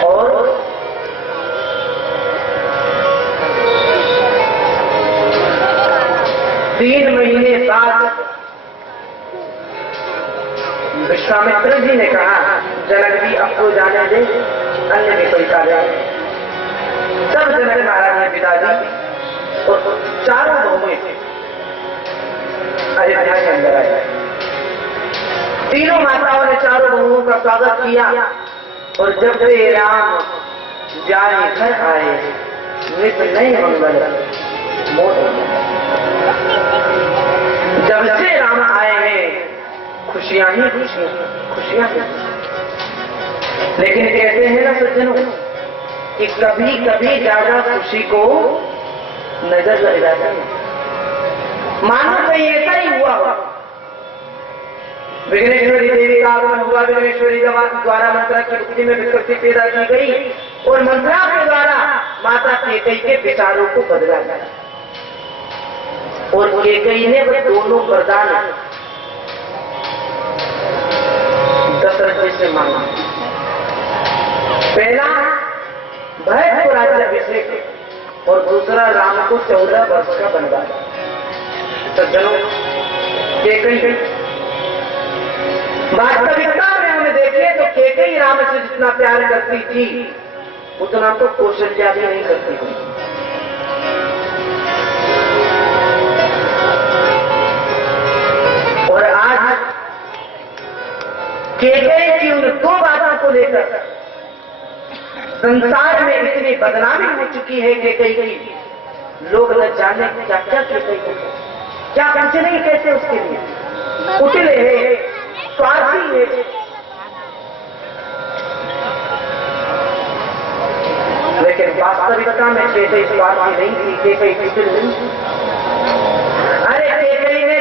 और तीन महीने बाद विश्वामित्र जी ने कहा जनक जी अब तो जाने दे, अन्य भी कोई कार्य। सब जनक महाराज ने पिता दी और चारों बहुएं अयोध्या के अंदर आए। तीनों माताओं ने चारों बहुओं का स्वागत किया और जब वे राम जाने घर आए नित नहीं मंगल मोट। जब से राम आए हैं खुशियां ही खुशियां ही। लेकिन कहते हैं ना सज्जनों कि कभी कभी ज्यादा खुशी को नजर लग जाता है। मानो कहीं ऐसा ही हुआ विघ्नेश्वरी देवी का आगमन हुआ, विघ्नेश्वरी द्वारा मंत्रा की बुद्धि में विकृति पैदा की गई और मंत्रा के द्वारा माता केकई के विचारों को बदला गया और केकई ने वह दोनों वरदान दशरथ जी से मांगा। पहला भरत को राज्याभिषेक और दूसरा राम को 14 वर्ष का वनवास। सज्जनों केकई वास्तविकता में हमें देखे तो केकई राम से जितना प्यार करती थी उतना तो कौशल्या भी नहीं करती थी। और आज केकई की उन 2 बातों को लेकर संसार में इतनी बदनामी हो चुकी है केकई की, लोग न जाने क्या क्या केकई को क्या कुछ नहीं कहते उसके लिए। उतले है, स्वार्थी है, लेकिन वास्तविकता में केकई स्वार्थी नहीं थी, केकई कुटिल नहीं थी। अरे केकई ने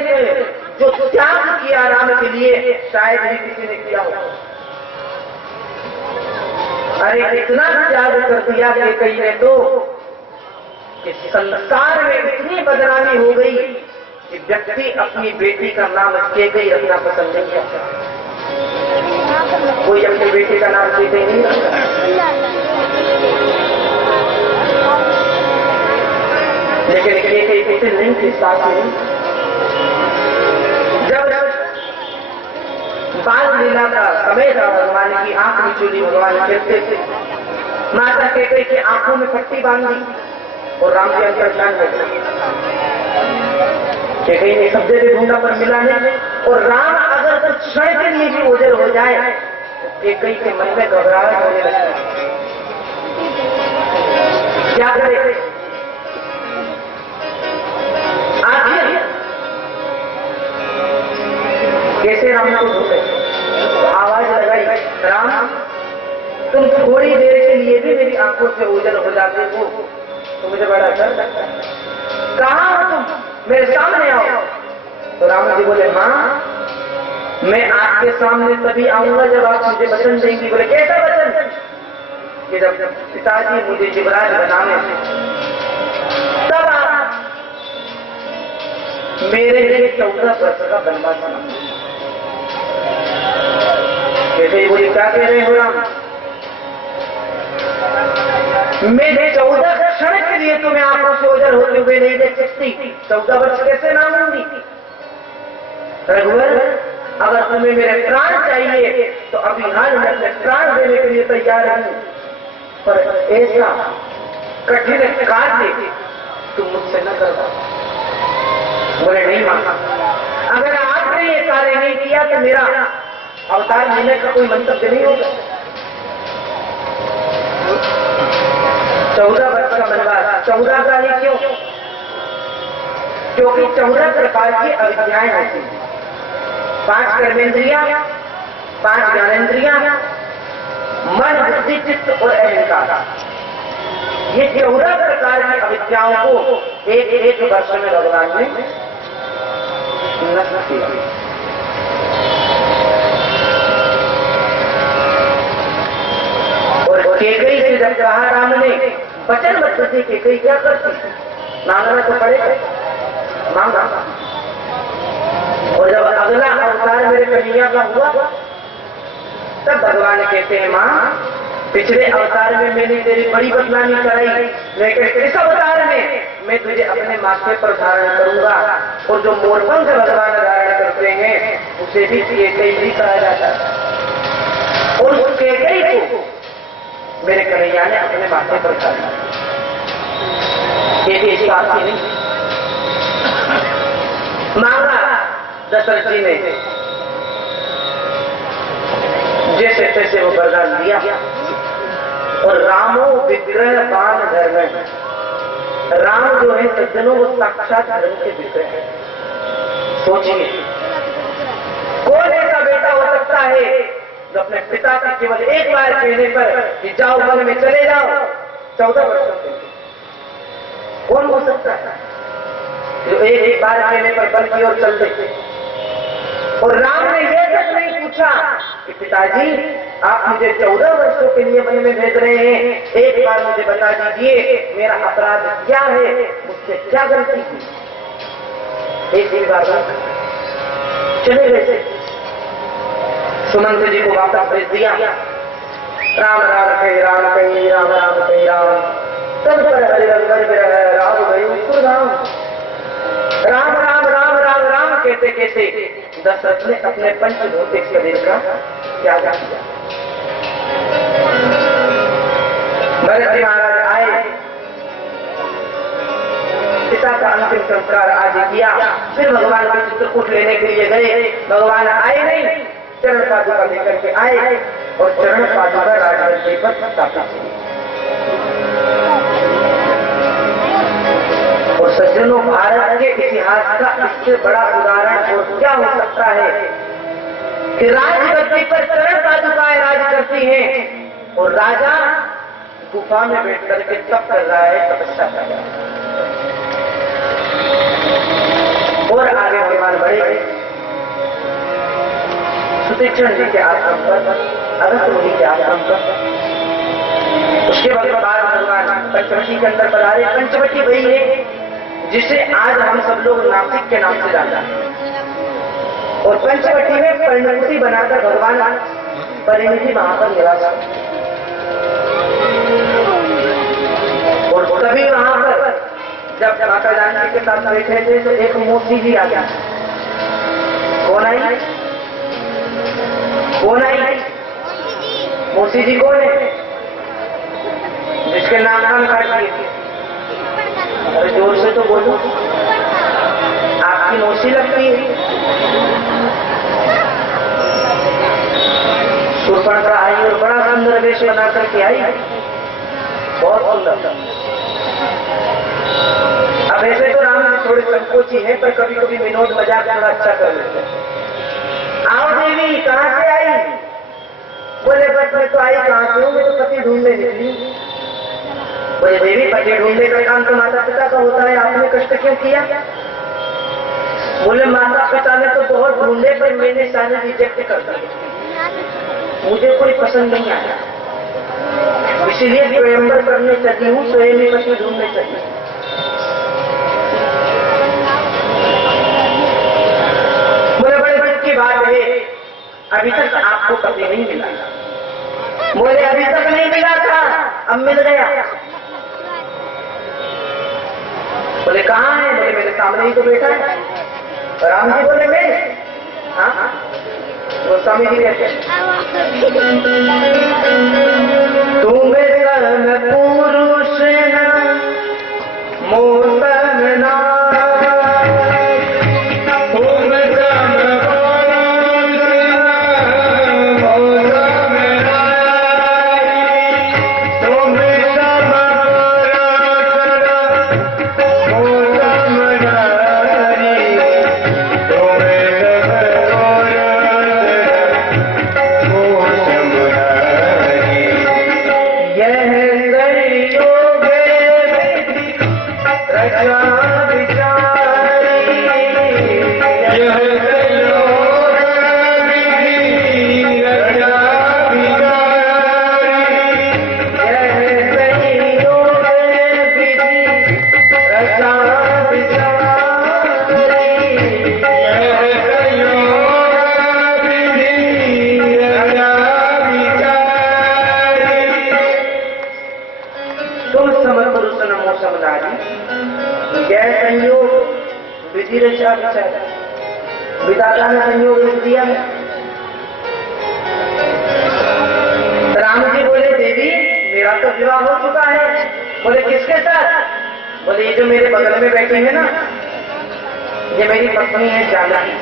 जो त्याग किया राम के लिए शायद ही किसी ने किया हो। अरे इतना त्याग कर दिया केकई ने तो कि संसार में इतनी बदनामी हो गई कि व्यक्ति अपनी बेटी का नाम केकई रखना पसंद नहीं करता। कोई अपनी बेटी का नाम केकई नहीं रखता। लेकिन केकई कुटिल नहीं थी, साथ नहीं। जब बाल लीला का समय था, भगवान की आंख मिचोली भगवान कहते थे, माता केकई की आंखों में पट्टी बांधी और राम जी अंतर्धान हो गए। केकई ने सब जगह ढूंढा पर मिला नहीं और राम अगर कुछ क्षण के लिए भी ओझल हो जाए तो केकई के मन में घबराहट होने लगती है। क्या करे? आखिर कैसे राम को ढूंढे? आवाज लगाई, राम तुम थोड़ी देर के लिए भी मेरी आंखों से ओझल हो जाते हो तो मुझे बड़ा डर लगता है। कहाँ हो तुम? मेरे सामने आओ। तो राम जी बोले, माँ मैं आपके सामने तभी आऊंगा जब आप मुझे वचन देंगी। बोले, कैसा वचन? कि जब पिताजी मुझे युवराज बनाने तब आप मेरे लिए 14 वर्ष का वनवास बनाएंगे। कैसे बोली, क्या कह रहे हो राम? मैं 14 क्षण के लिए तुम्हें आंखों से ओझल होते हुए नहीं देख सकती। 14 वर्ष कैसे ना होंगी? रघुवर अगर तुम्हें मेरे प्राण चाहिए तो अभी हाल में प्राण देने के लिए तैयार हूं, पर ऐसा कठिन कार्य तुम मुझसे न कर पाओ। बोले, नहीं मां, अगर आपने ये कार्य नहीं किया तो मेरा अवतार लेने का कोई मंतव्य नहीं होगा। 14 वर्ष का वनवास। 14 का ही क्यों? क्योंकि 14 प्रकार की अविद्याएं होती हैं। 5 कर्मेंद्रियां, 5 ज्ञानेंद्रियां, मन, बुद्धि, चित्त और अहंकार। ये 14 प्रकार की अविद्याओं को एक वर्ष में भगवान ने नष्ट किया। और केकई से जब कहा राम ने वचन मत दे, केकई क्या करती? मांगना तो पड़ेगा, मांगा। और जब अगला अवतार मेरे कन्हैया का हुआ तब भगवान कहते हैं, मां पिछले अवतार में मैंने तेरी बड़ी बदनामी कराई, लेकिन इस अवतार में मैं तुझे अपने माथे पर धारण करूंगा। और जो मोरपंख भगवान धारण करते हैं उसे भी केकई ही कहा जाता है। और उस केकई को मेरे कन्हैया ने अपने माथे पर धारण मांगा। दशरथ जी ने जैसे तैसे वो वरदान दिया और रामो विग्रह बाण धर्म। राम जो है सज्जनों वो साक्षात धर्म के विग्रह है। सोचिए, कौन ऐसा अपने पिता के केवल एक बार कहने पर कि जाओ वन में चले जाओ 14 वर्षों के लिए कौन हो सकता है जो एक बार कहने पर वन की ओर चल देते। और राम ने यह तक नहीं पूछा कि पिताजी आप मुझे 14 वर्षों के लिए वन में भेज रहे हैं, एक बार मुझे बता दीजिए मेरा अपराध क्या है, मुझसे क्या गलती की। एक बार चले गए, सुमंत जी को वापस भेज दिया। राम राम कही राम कही राम राम कही राम, तब पर हरि रंगर विरह राम गई राम। राम राम राम राम राम कहते कहते दशरथ ने अपने पंचभौतिक शरीर का त्याग किया। भरत जी महाराज आए, पिता का अंतिम संस्कार आज किया, फिर भगवान को चित्रकूट लेने के लिए गए। भगवान आए नहीं, चरण पादुका लेकर के आए और चरण पादुका राजगद्दी पर स्थापित की। और सज्जनों, भारत के इतिहास का इससे बड़ा उदाहरण और क्या हो सकता है कि राजगद्दी पर चरण पादुकाएं राज करती हैं और राजा गुफा में बैठ करके तप कर रहा है, तपस्या कर रहा है। और आगे भगवान बढ़े, सुतीक्षण जी के आश्रम पर, अगस्त मुनि के आश्रम पर। उसके बाद भगवान पंचवटी के अंदर पधारे। पंचवटी वही है जिसे आज हम सब लोग नासिक के नाम से जानते हैं। और पंचवटी में परिणति बनाकर भगवान परिणति वहां पर निवास। और तभी वहां पर जब माता जानकी के साथ बैठे थे तो एक मौसी जी आ गया। कौन आई? कौन आई? मौसी जी कौन है? जिसके नाम काट दिए। अरे जोर से तो बोलो, आपकी मौसी लगती है। शूर्पणखा आई और बड़ा सुंदर वेश बना करके आई, बहुत सुंदर। अब ऐसे तो राम जी थोड़े संकोची है, पर कभी कभी विनोद मजाक थोड़ा अच्छा कर लेते हैं। आओ देवी, कहाँ से आई? बोले बस मैं तो आई कहाँ से हूँ, मैं तो पति ढूंढने निकली। बोले देवी, पति ढूंढने का काम तो माता पिता का होता है, आपने कष्ट क्यों किया? बोले माता पिता ने तो बहुत ढूंढे पर मैंने सारे रिजेक्ट कर दिए, मुझे कोई पसंद नहीं आया, इसीलिए स्वयंवर करने चली हूँ, स्वयं ही पति ढूंढने चली। बोले बड़े बड़े की बात है, अभी तक आपको पति नहीं मिला। बोले अभी तक नहीं मिला था, अब मिल गया। बोले कहाँ है? बोले मेरे सामने ही तो बैठा है। राम जी बोले मैं? हाँ, गोस्वामी जी कहते तुम्हें कर्म पुरुष न मोतम ना, विधाता ने संयोग लिख दिया है। राम जी बोले देवी मेरा तो विवाह हो चुका है। बोले किसके साथ? बोले ये जो मेरे बगल में बैठी है ना, ये मेरी पत्नी है जानकी।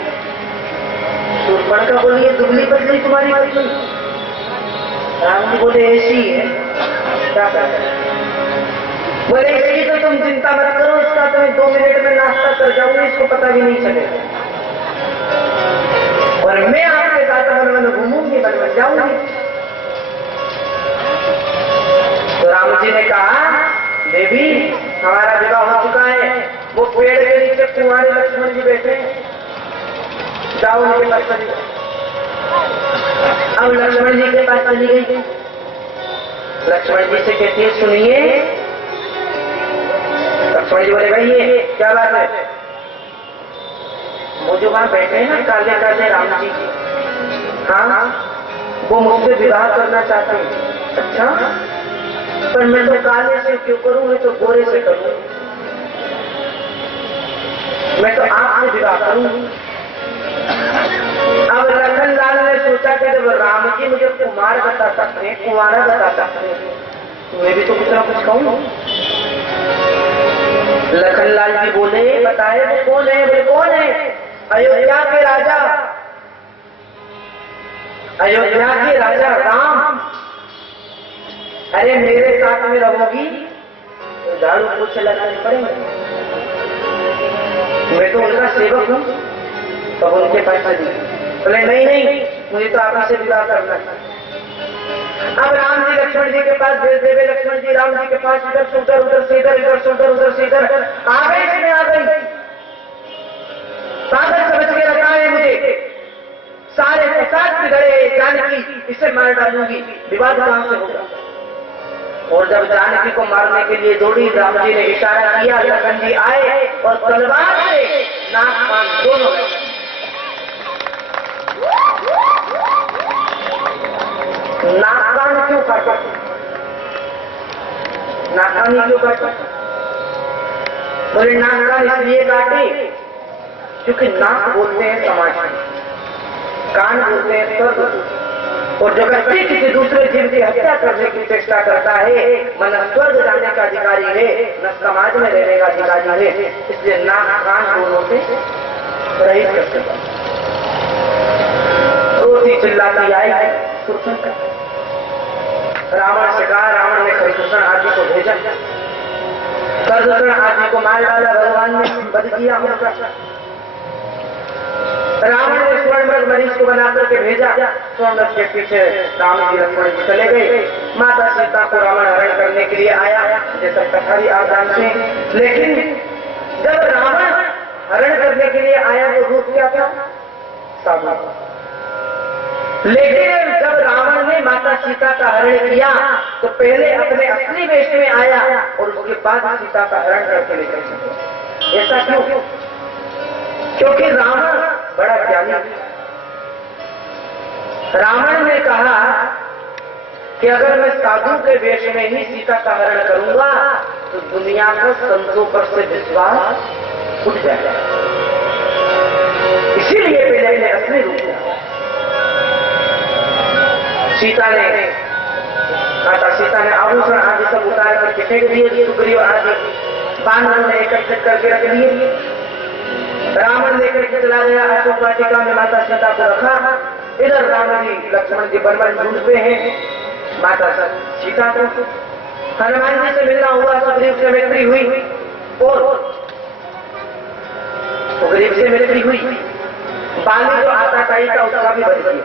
शूर्पणखा बोली ये दुबली पत्नी तुम्हारी पत्नी? राम जी बोले ऐसी है, क्या कर? बोले इसकी तो तुम चिंता मत करो, इसका तुम्हें 2 मिनट में नाश्ता कर जाऊंगी, इसको पता भी नहीं चलेगा। और मैं आपके साथ वन वन घूमूंगी, वन वन जाऊंगी। जी ने कहा, देवी हमारा विवाह हो चुका है, वो पेड़ के नीचे कुंवारे लक्ष्मण जी बैठे, जाओ उनके पास चली जाओ। अब लक्ष्मण जी के पास चली गई, लक्ष्मण जी से कहती है, सुनिए। लक्ष्मण जी बोले, भाई ये क्या बात है? वो जो वहां बैठे हैं ना काले काले राम जी, हाँ वो मुझसे विवाह करना चाहते हैं। अच्छा, पर मैं तो काले से क्यों करूं, मैं तो गोरे से करूं, मैं तो आपसे विवाह करूं। अब लखनलाल ने सोचा कि जब राम जी मुझे कुमार बता सकते हैं, कुंवारा बता सकते हैं, तो मैं भी तो कुछ ना कुछ कहूं। लखनलाल जी बोले, बताए वो कौन है? बोले कौन है? अयोध्या के राजा, अयोध्या के राजा राम। अरे मेरे साथ में रहोगी तो झाड़ू पोछे लगाने पड़ेंगे, मैं तो उनका सेवक हूं। तो उनके पास चली, बोले नहीं नहीं, मुझे तो आप ही से विवाह करना है। अब राम जी लक्ष्मण जी के पास भेज देवे, लक्ष्मण जी राम जी के पास, इधर से उधर, उधर से इधर, इधर से उधर, उधर से इधर, आ गई में आ गई। सागर समझ के रखा है मुझे, सारे प्रसाद बिगड़े जानकी, इसे मार डालूंगी, विवाद कहां से होगा। और जब जानकी को मारने के लिए दौड़ी, राम जी ने इशारा किया, लखन जी आए और तलवार से नाक कान दोनों, नाक कान क्यों काटा? नाकानी क्यों काटा? बोले नाक कान इसलिए काटे क्योंकि नाक बोलते हैं समाज में, कान बोलते हैं स्वर्ग। और जो व्यक्ति किसी दूसरे जीव की हत्या करने की चेष्टा करता है, मन स्वर्ग जाने का अधिकारी है, न समाज में रहने का अधिकारी है। इसलिए नाक कान दोनों से रहित करते हैं। रोती चिल्लाती आई रावण से कहा, रावण ने खरदूषण आदि को भेजा, खरदूषण आदि को मार डाला, भगवान ने वध किया उनका। रावण ने स्वर्ण मरीज को बना करके भेजा, स्वर्ण के पीछे राम जी लक्ष्मण जी चले गए। माता सीता को रावण हरण करने के लिए आया, जैसा कथा भी आप जानते हैं। लेकिन जब रावण हरण करने के लिए आया तो रूप क्या था? साधु। लेकिन जब रावण ने माता सीता का हरण किया तो पहले अपने असली वेश में आया और उसके बाद सीता का हरण करके लेकर चले। ऐसा क्यों? क्योंकि रावण बड़ा ज्ञानी। रावण ने कहा कि अगर मैं साधु के वेश में ही सीता का हरण करूंगा तो दुनिया का संतों पर से विश्वास उठ जाएगा, इसीलिए पहले ने असली रूप में। सीता ने आभूषण आदि सब उतार करके फेंक दिए, सुग्रीव आदि बानरों ने एकत्रित करके रख दिए। रावण लेकर के चला गया, अशोक वाटिका में माता सीता को रखा। इधर राम जी लक्ष्मण जी वन ढूंढते हैं माता सीता को। हनुमान जी से मिलना हुआ, सुग्रीव से मैत्री हुई और सुग्रीव से मैत्री हुई। बाली जो आताताई था उसका भी वध किया।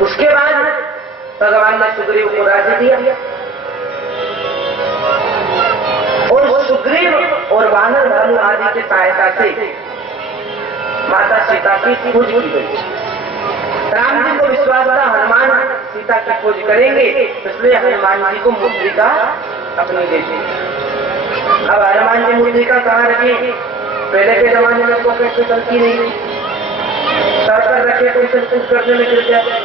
उसके बाद भगवान ने सुग्रीव को राज्य दिया और सुग्रीव और वानर भालू आदि की सहायता से माता सीता की खोज की गई। राम जी को विश्वास था हनुमान सीता की खोज करेंगे, इसलिए हनुमान जी को मुद्रिका अपनी दे दी। अब हनुमान जी मुद्रिका कहाँ रखे? पहले के जमाने में तो कैसे चलती नहीं, सर पर रखे तो उसे कुछ करने में गिर जाए,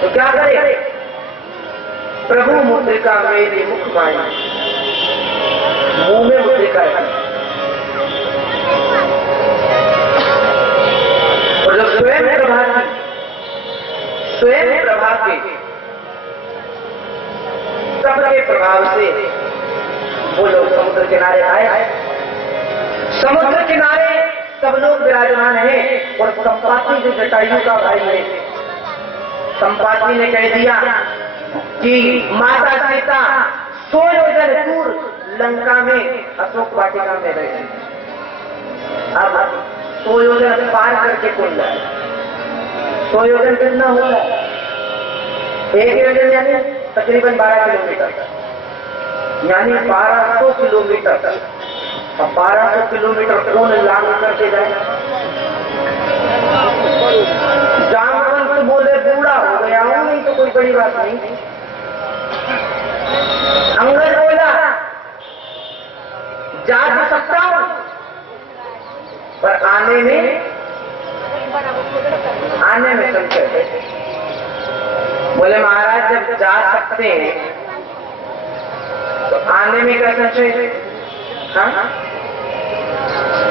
तो क्या करे? प्रभु मुद्रिका मेरी मुख माई, मुंह में मुद्रिका है। और जो स्वयं प्रभा के सबके प्रभाव से वो लोग समुद्र किनारे आए। समुद्र किनारे सब लोग विराजमान हैं और संपाति जो जटायु का भाई है, संपाति ने कह दिया कि माता सीता 100 योजन दूर लंका में अशोक वाटिका में रहे। अब 100 योजन पार करके कौन जाए? 100 योजन कितना होगा? 1 योजन यानी तकरीबन 12 किलोमीटर, यानी 1200 किलोमीटर। अब 1200 किलोमीटर कौन लांग करके जाए? जामवंत तो बोले बूढ़ा हो गया हूं, नहीं तो कोई बड़ी बात नहीं। अंगद बोला जा तो सकता हूं, पर आने में संशय है। बोले महाराज जब जा सकते हैं तो आने में क्या संशय है? हाँ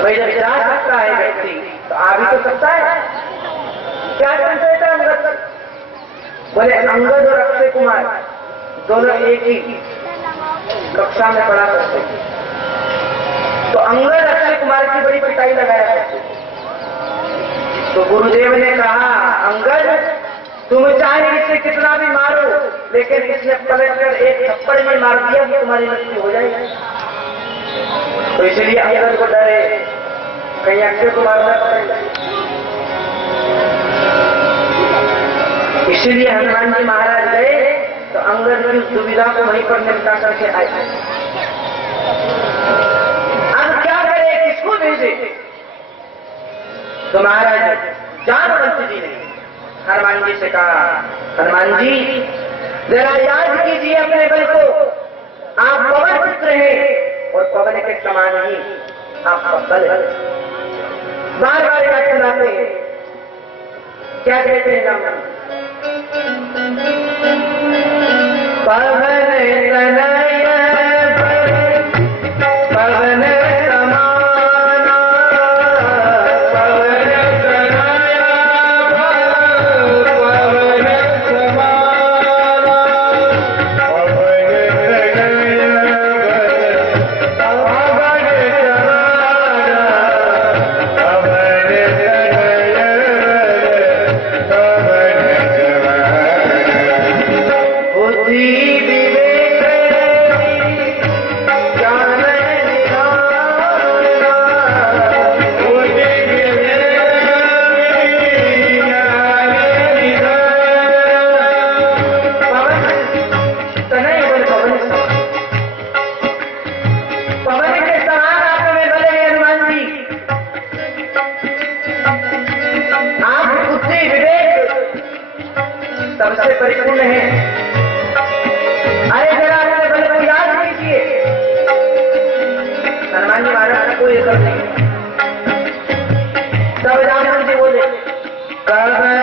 भाई, जब जा सकता है व्यक्ति तो आ भी तो सकता है, क्या संशय था अंगद? बोले अंगद और अक्षय कुमार दोनों एक ही कक्षा में पढ़ा करते, तो अंगद अक्षय कुमार की बड़ी पिटाई लगाया करते। तो गुरुदेव ने कहा अंगद तुम चाहे इसे कितना भी मारो, लेकिन इसने पलट कर एक थप्पड़ में मार दिया कि तुम्हारी मृत्यु हो जाएगी। तो इसलिए अंगद को डरे कहीं अक्षय कुमार न पकड़। इसीलिए हनुमान जी महाराज गए तो अंगद की उस दुविधा को वहीं पर निपटा करके आए। अब क्या करे, किसको भेजे? तो महाराज जामवंत जी ने हनुमान जी से कहा हनुमान जी जरा याद कीजिए अपने बल को, आप पवन पुत्र हैं और पवन के समान ही आपका बल है। बार बार याद कराते हैं, क्या कहते हैं जामवंत? पवन तनय पवन समाना, पवन तनय पवन समाना, पवन सबसे परिपूर्ण है। अरे जरा अपने बल को याद कीजिए। हनुमान जी महाराज का कोई असर नहीं। तब जामवंत जी बोले कवन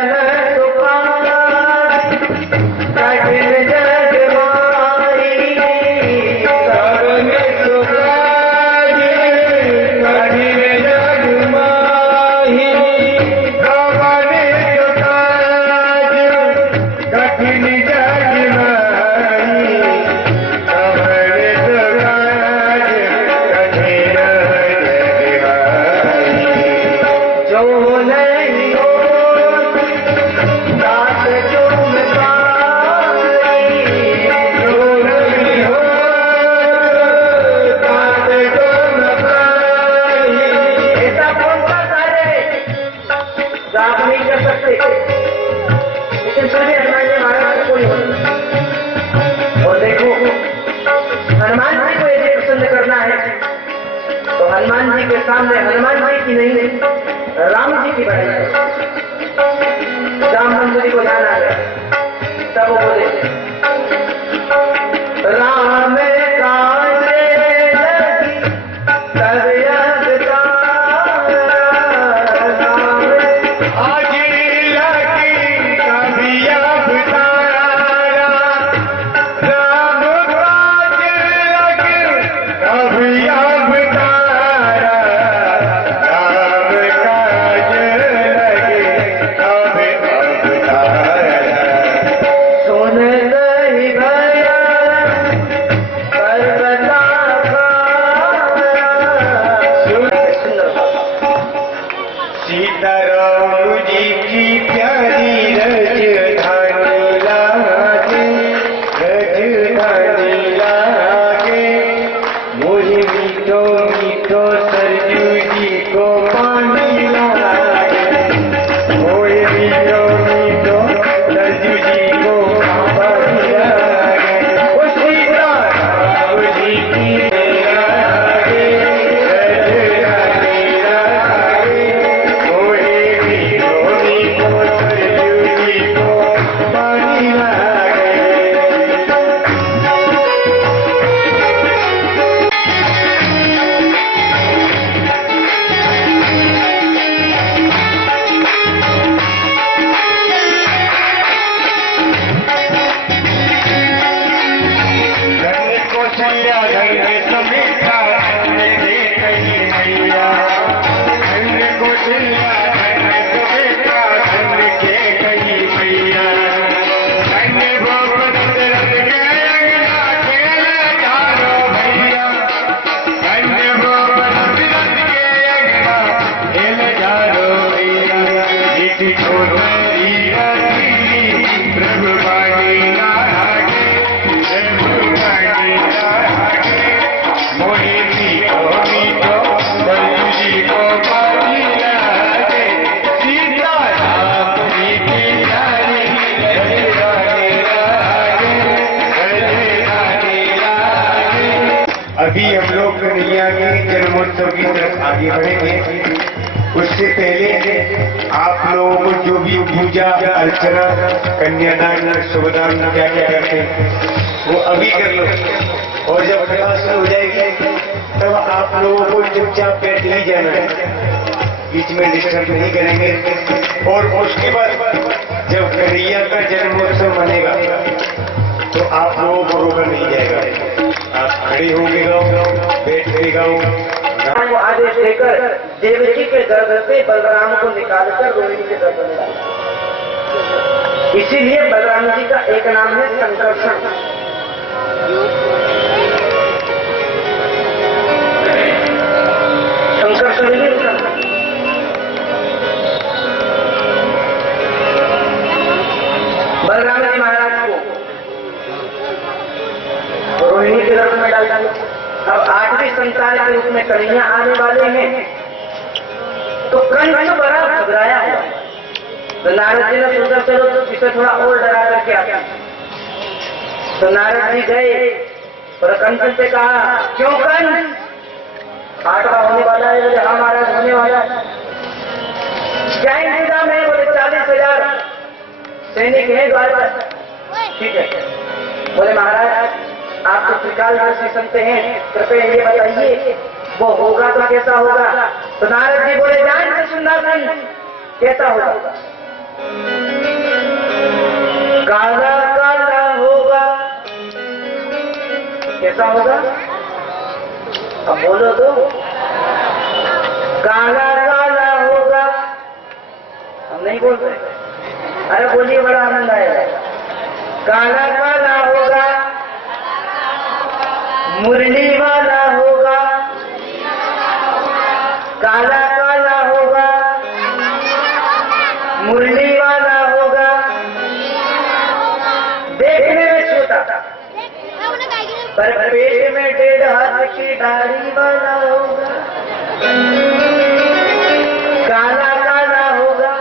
हनुमान जी के सामने हनुमान जी की नहीं राम जी की बढ़ाई है। जामवंत जी को ध्यान आ गया, तब वो बोले राम काजे लगी तब मंत्रों की तरफ आगे बढ़ेंगे उससे पहले आप लोगों को जो भी पूजा अर्चना कन्यादान शुभदान क्या क्या करते हैं वो अभी कर लो, और जब कथा शुरू हो जाएगी तब आप लोगों को चुपचाप बैठ ही जाना है, बीच में डिस्टर्ब नहीं करेंगे। और उसके बाद जब कन्हैया का जन्मोत्सव मनेगा तो आप लोगों को रोका नहीं जाएगा, आप खड़े होंगे गाओ, बैठ के गाओ। को आदेश देकर देवकी के गर्भ से बलराम को निकालकर रोहिणी के गर्भ में डाला। इसीलिए बलराम जी का एक नाम है संकर्षण। संकर्षण ही उनका नाम। बलराम जी महाराज को रोहिणी के गर्भ में डाल दिया। अब आठवीं संतान के रूप में कन्हैया आने वाले हैं, तो कंस बड़ा घबराया हुआ। तो नारद जी ने सोचा चलो इसे थोड़ा और डरा करके आते। तो नारद जी गए और कंस से कहा, क्यों कंस, आठवां होने वाला है? बोले हाँ महाराज होने वाला है। क्या इंतजाम है? बोले 40,000 सैनिक है द्वार पर। ठीक है। बोले महाराज आप तो त्रिकालदर्शी सुनते हैं, कृपया ये बताइए वो होगा तो कैसा होगा? तो नारद जी बोले जान से सुंदर कैसा होगा? काला काला होगा। कैसा होगा? अब बोलो तो। काला काला होगा। हम नहीं बोल रहे, अरे बोलिए, बड़ा आनंद आएगा। काला काला होगा, मुरली वाला होगा। काला काला होगा, मुरली वाला होगा। देखने में छोटा पर पेट में 1.5 हाथ की दाढ़ी वाला होगा। काला काला होगा।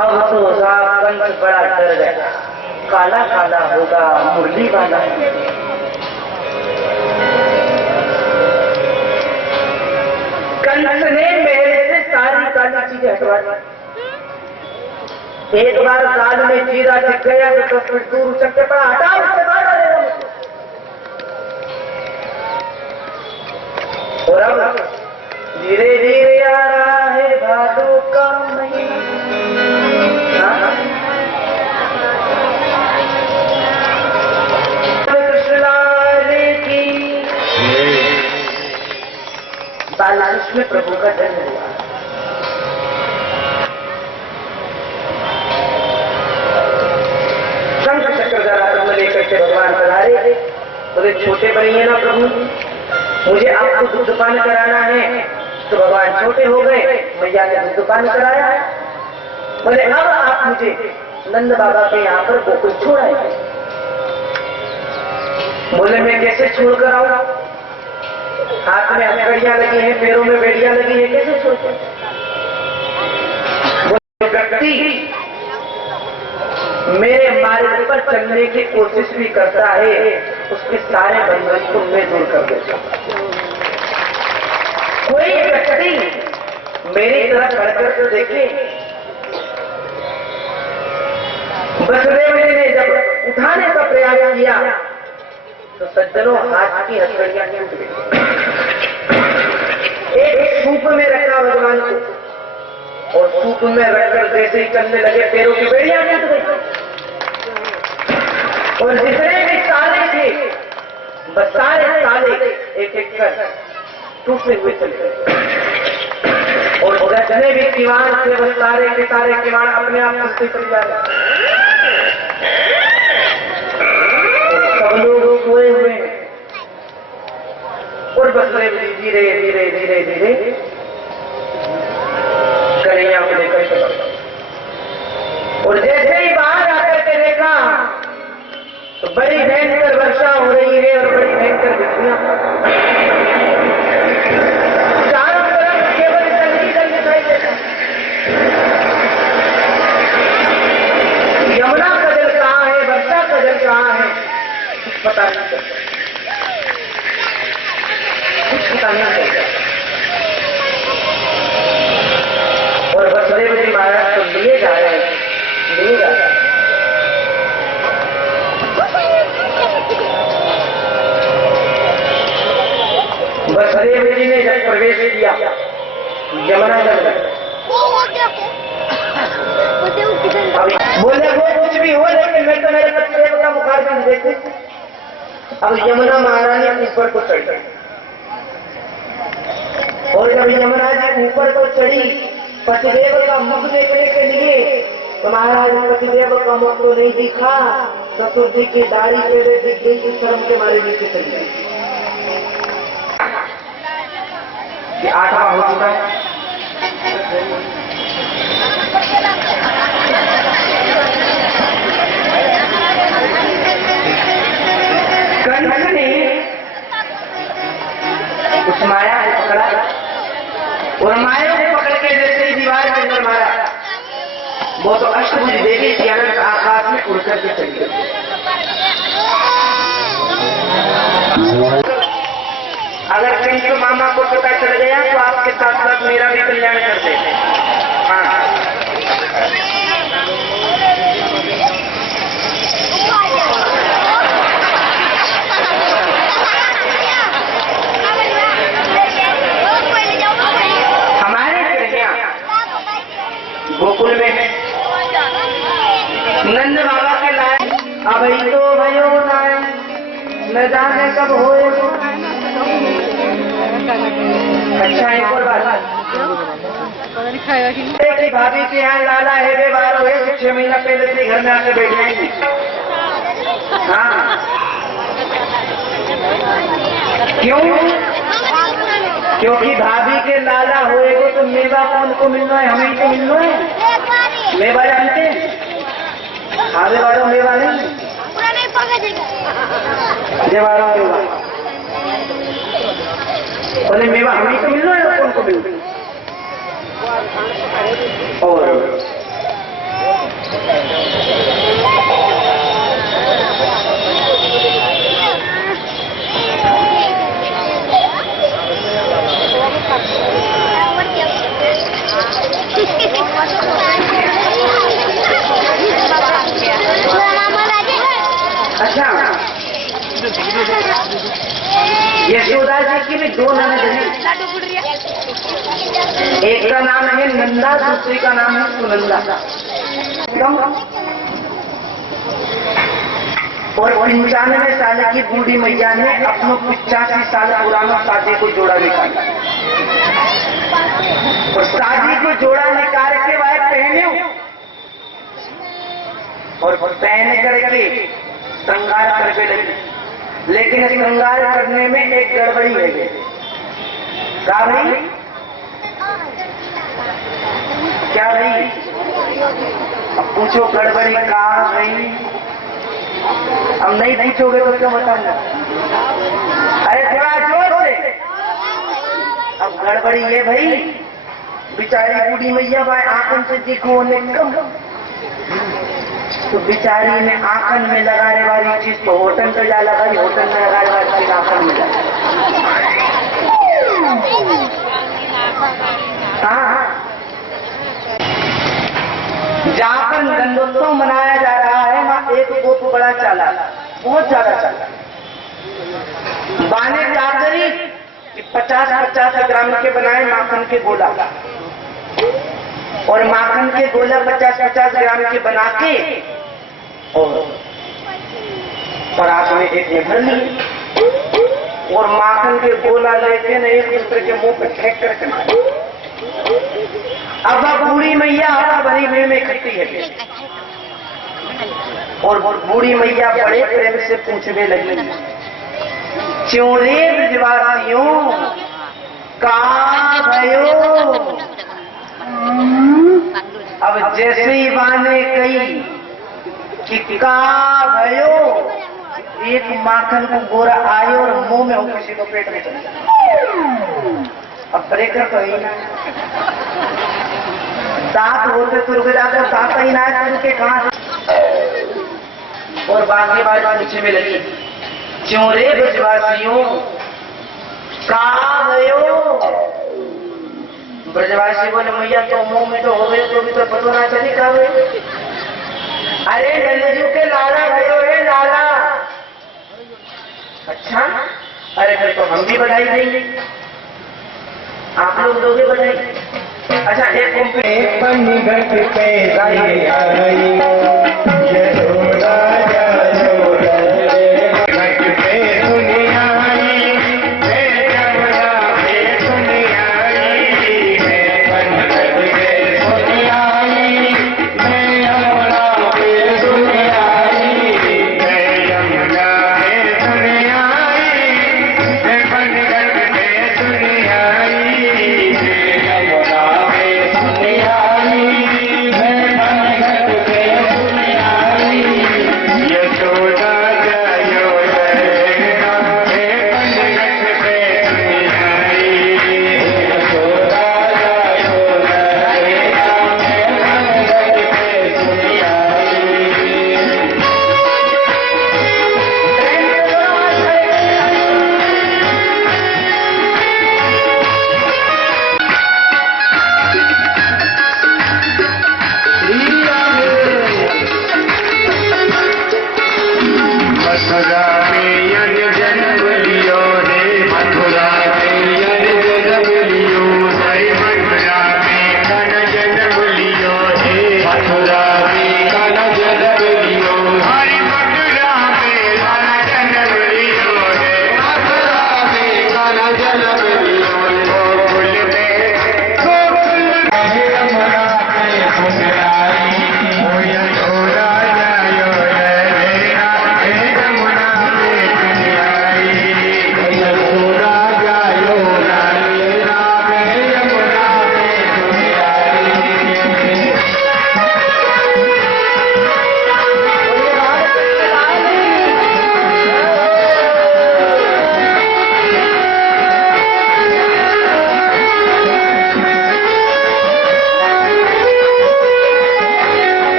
अब तो कंस बड़ा डर गया। काला काला होगा, मुरली वाला। कंस ने मेरे से सारी काली चीजें हटवा दी। एक बार साल में चीरा दिख गया तो 10 फीट दूर उछक के पड़ा, हटाओ उससे बाहर डालेगा मुझको। और अब धीरे धीरे आ रहा है भादों का महीना। बालकृष्ण प्रभु का जन्म हुआ। शंख चक्रधारा ब्रह्म लेकर के भगवान पधारे। बोले छोटे बनिए ना प्रभु, मुझे आपको दूध पान कराना है। तो भगवान छोटे हो गए, मैया ने दूध पान कराया। बोले अब आप मुझे नंद बाबा के यहाँ पर गोकुल छोड़ आए। बोले मैं कैसे छोड़ कर आऊंगा? हाथ में हथकड़ियां लगी हैं, पैरों में बेड़ियां लगी है, कैसे छोड़ते? व्यक्ति मेरे मार्ग पर चलने की कोशिश भी करता है, उसके सारे बंधन को मैं दूर कर देता हूं। कोई व्यक्ति मेरी तरफ बढ़कर तो देखे। वसुदेव ने जब उठाने का प्रयास किया तो सज्जनों हाथ की हथकड़ियां टूट गई। एक सूप में रखा भगवान को, और सूप में रखकर जैसे ही चलने लगे पैरों की बेड़ियां टूट गई। और जितने भी ताले थे बस सारे ताले एक एक कर टूटते हुए चले गए। और जितने भी किवाड़ थे बस सारे के सारे किवाड़ अपने आप टूटते चले जा रहे। सब लोग सोए हुए हैं और बस धीरे धीरे धीरे धीरे कन्हैया को लेकर चला। और जैसे ही बाहर आकर के देखा तो बड़ी भयंकर वर्षा हो रही है और बड़ी भयंकर बिजलियां। चारों तरफ केवल जंगली जल दिखाई देता। यमुना का जल कहाँ है, वर्षा का जल कहाँ है, पता नहीं चलता, कुछ पता नहीं चलता। और वसुदेव जी महाराज तो लिए जा रहे हैं, लिए जा रहे हैं। वसुदेव जी ने जब प्रवेश किया यमुना जल में, बोले वो कुछ भी हो लेकिन मैं तो मेरे पतिदेव का मुखारबिंद देखूं। अब यमुना महारानी ऊपर को चढ़ गई और जब यमुना जी ऊपर को चढ़ी पतिदेव का मुख देखने के लिए तो महाराज पतिदेव का मुख तो नहीं दिखा, ससुर जी की दाढ़ी पे दिख गई, शर्म के मारे नीचे चली गई। ये 8वां हो चुका है। कंस ने उस माया को पकड़ा और माया को पकड़ के जैसे ही दीवार के अंदर मारा, वो तो अष्टभुज देवी थी, अनंत आकाश में उड़ करके चली गई। अगर कहीं तो मामा को पता चल गया तो आपके साथ साथ मेरा भी कल्याण कर दे। हाँ, हमारे कन्या गोकुल में है, नंद बाबा के लाए अभी तो भयो नाय न जाने कब होए। अच्छा एक और बात, भाभी के यहाँ लाला है वे बार हुए 6 महीना पहले से घर में आके बैठ जाएंगे। हाँ, क्यों? क्योंकि भाभी के लाला होएगो तो मेवा कौन को मिलना है? हमें तो मिलना है। मेवा जानते हैं? खाने वालों मेवा नहीं, मेवा बोले मेवा हमें तो मिलना है, कौन को मिलना है? और अच्छा, यशोदा जी की भी 2 ननद हैं। एक का नाम है नंदा, दूसरी का नाम है सुनंदा। और 95 साल की बूढ़ी मैया ने अपनों 85 साल पुराना शादी को जोड़ा निकाला और शादी को जोड़ा निकाल के वह पहने और पहन करके श्रृंगार करके लगी। लेकिन श्रृंगार करने में एक गड़बड़ी है। क्या भाई? क्या भाई? अब पूछो गड़बड़ी कहाँ भाई? अब नहीं पूछोगे तो क्यों बताऊंगा? अरे थोड़ा जोर से। अब गड़बड़ी है भाई, बेचारी बूढ़ी मैया भाई आंखन से देखो उन्हें कम, तो बेचारी ने आंखन में लगाने वाली चीज तो होटल तो जा लगाई, होटल में लगाने वाली चीज आंखन में लगा। हाँ, जहाँ पर गंधोत्सव मनाया जा रहा है वहाँ एक गोप बड़ा चाला, बहुत ज्यादा चाला। बाने चादरी 50-50 ग्राम के बनाए माखन के गोला, और माखन के गोला 50-50 ग्राम के बना के और परात में एक में भर ली और माखन के गोला लेके न एक दूसरे के मुंह पे फेंक करके मारे। अब वह बूढ़ी मैया हरा भरी भीड़ में इकट्ठी है और बूढ़ी मैया बड़े प्रेम से पूछने लगी, च्योरे ब्रजवासियों कहाँ भयो? अब जैसे ही बाने कही कि कहाँ भयो, एक माखन को गोरा आए और मुंह में हो किसी को पेट में चले। अब ब्रेकर तो ही ना, दांत होते तुर्ग जाते, दांत ही ना के कहाँ। और बाकी बात नीचे में लगी क्यों रे ब्रजवासियों कहाँ गयो? ब्रजवासी बोले मैया तो मुंह में तो हो गए तो भी तो पता ना चली कहाँ गए। अरे नंदजू के लाला गयो है लाला। अच्छा अरे फिर तो हम भी बधाई देंगे, आप लोग दोगे बधाई? अच्छा एक पनघट पे आई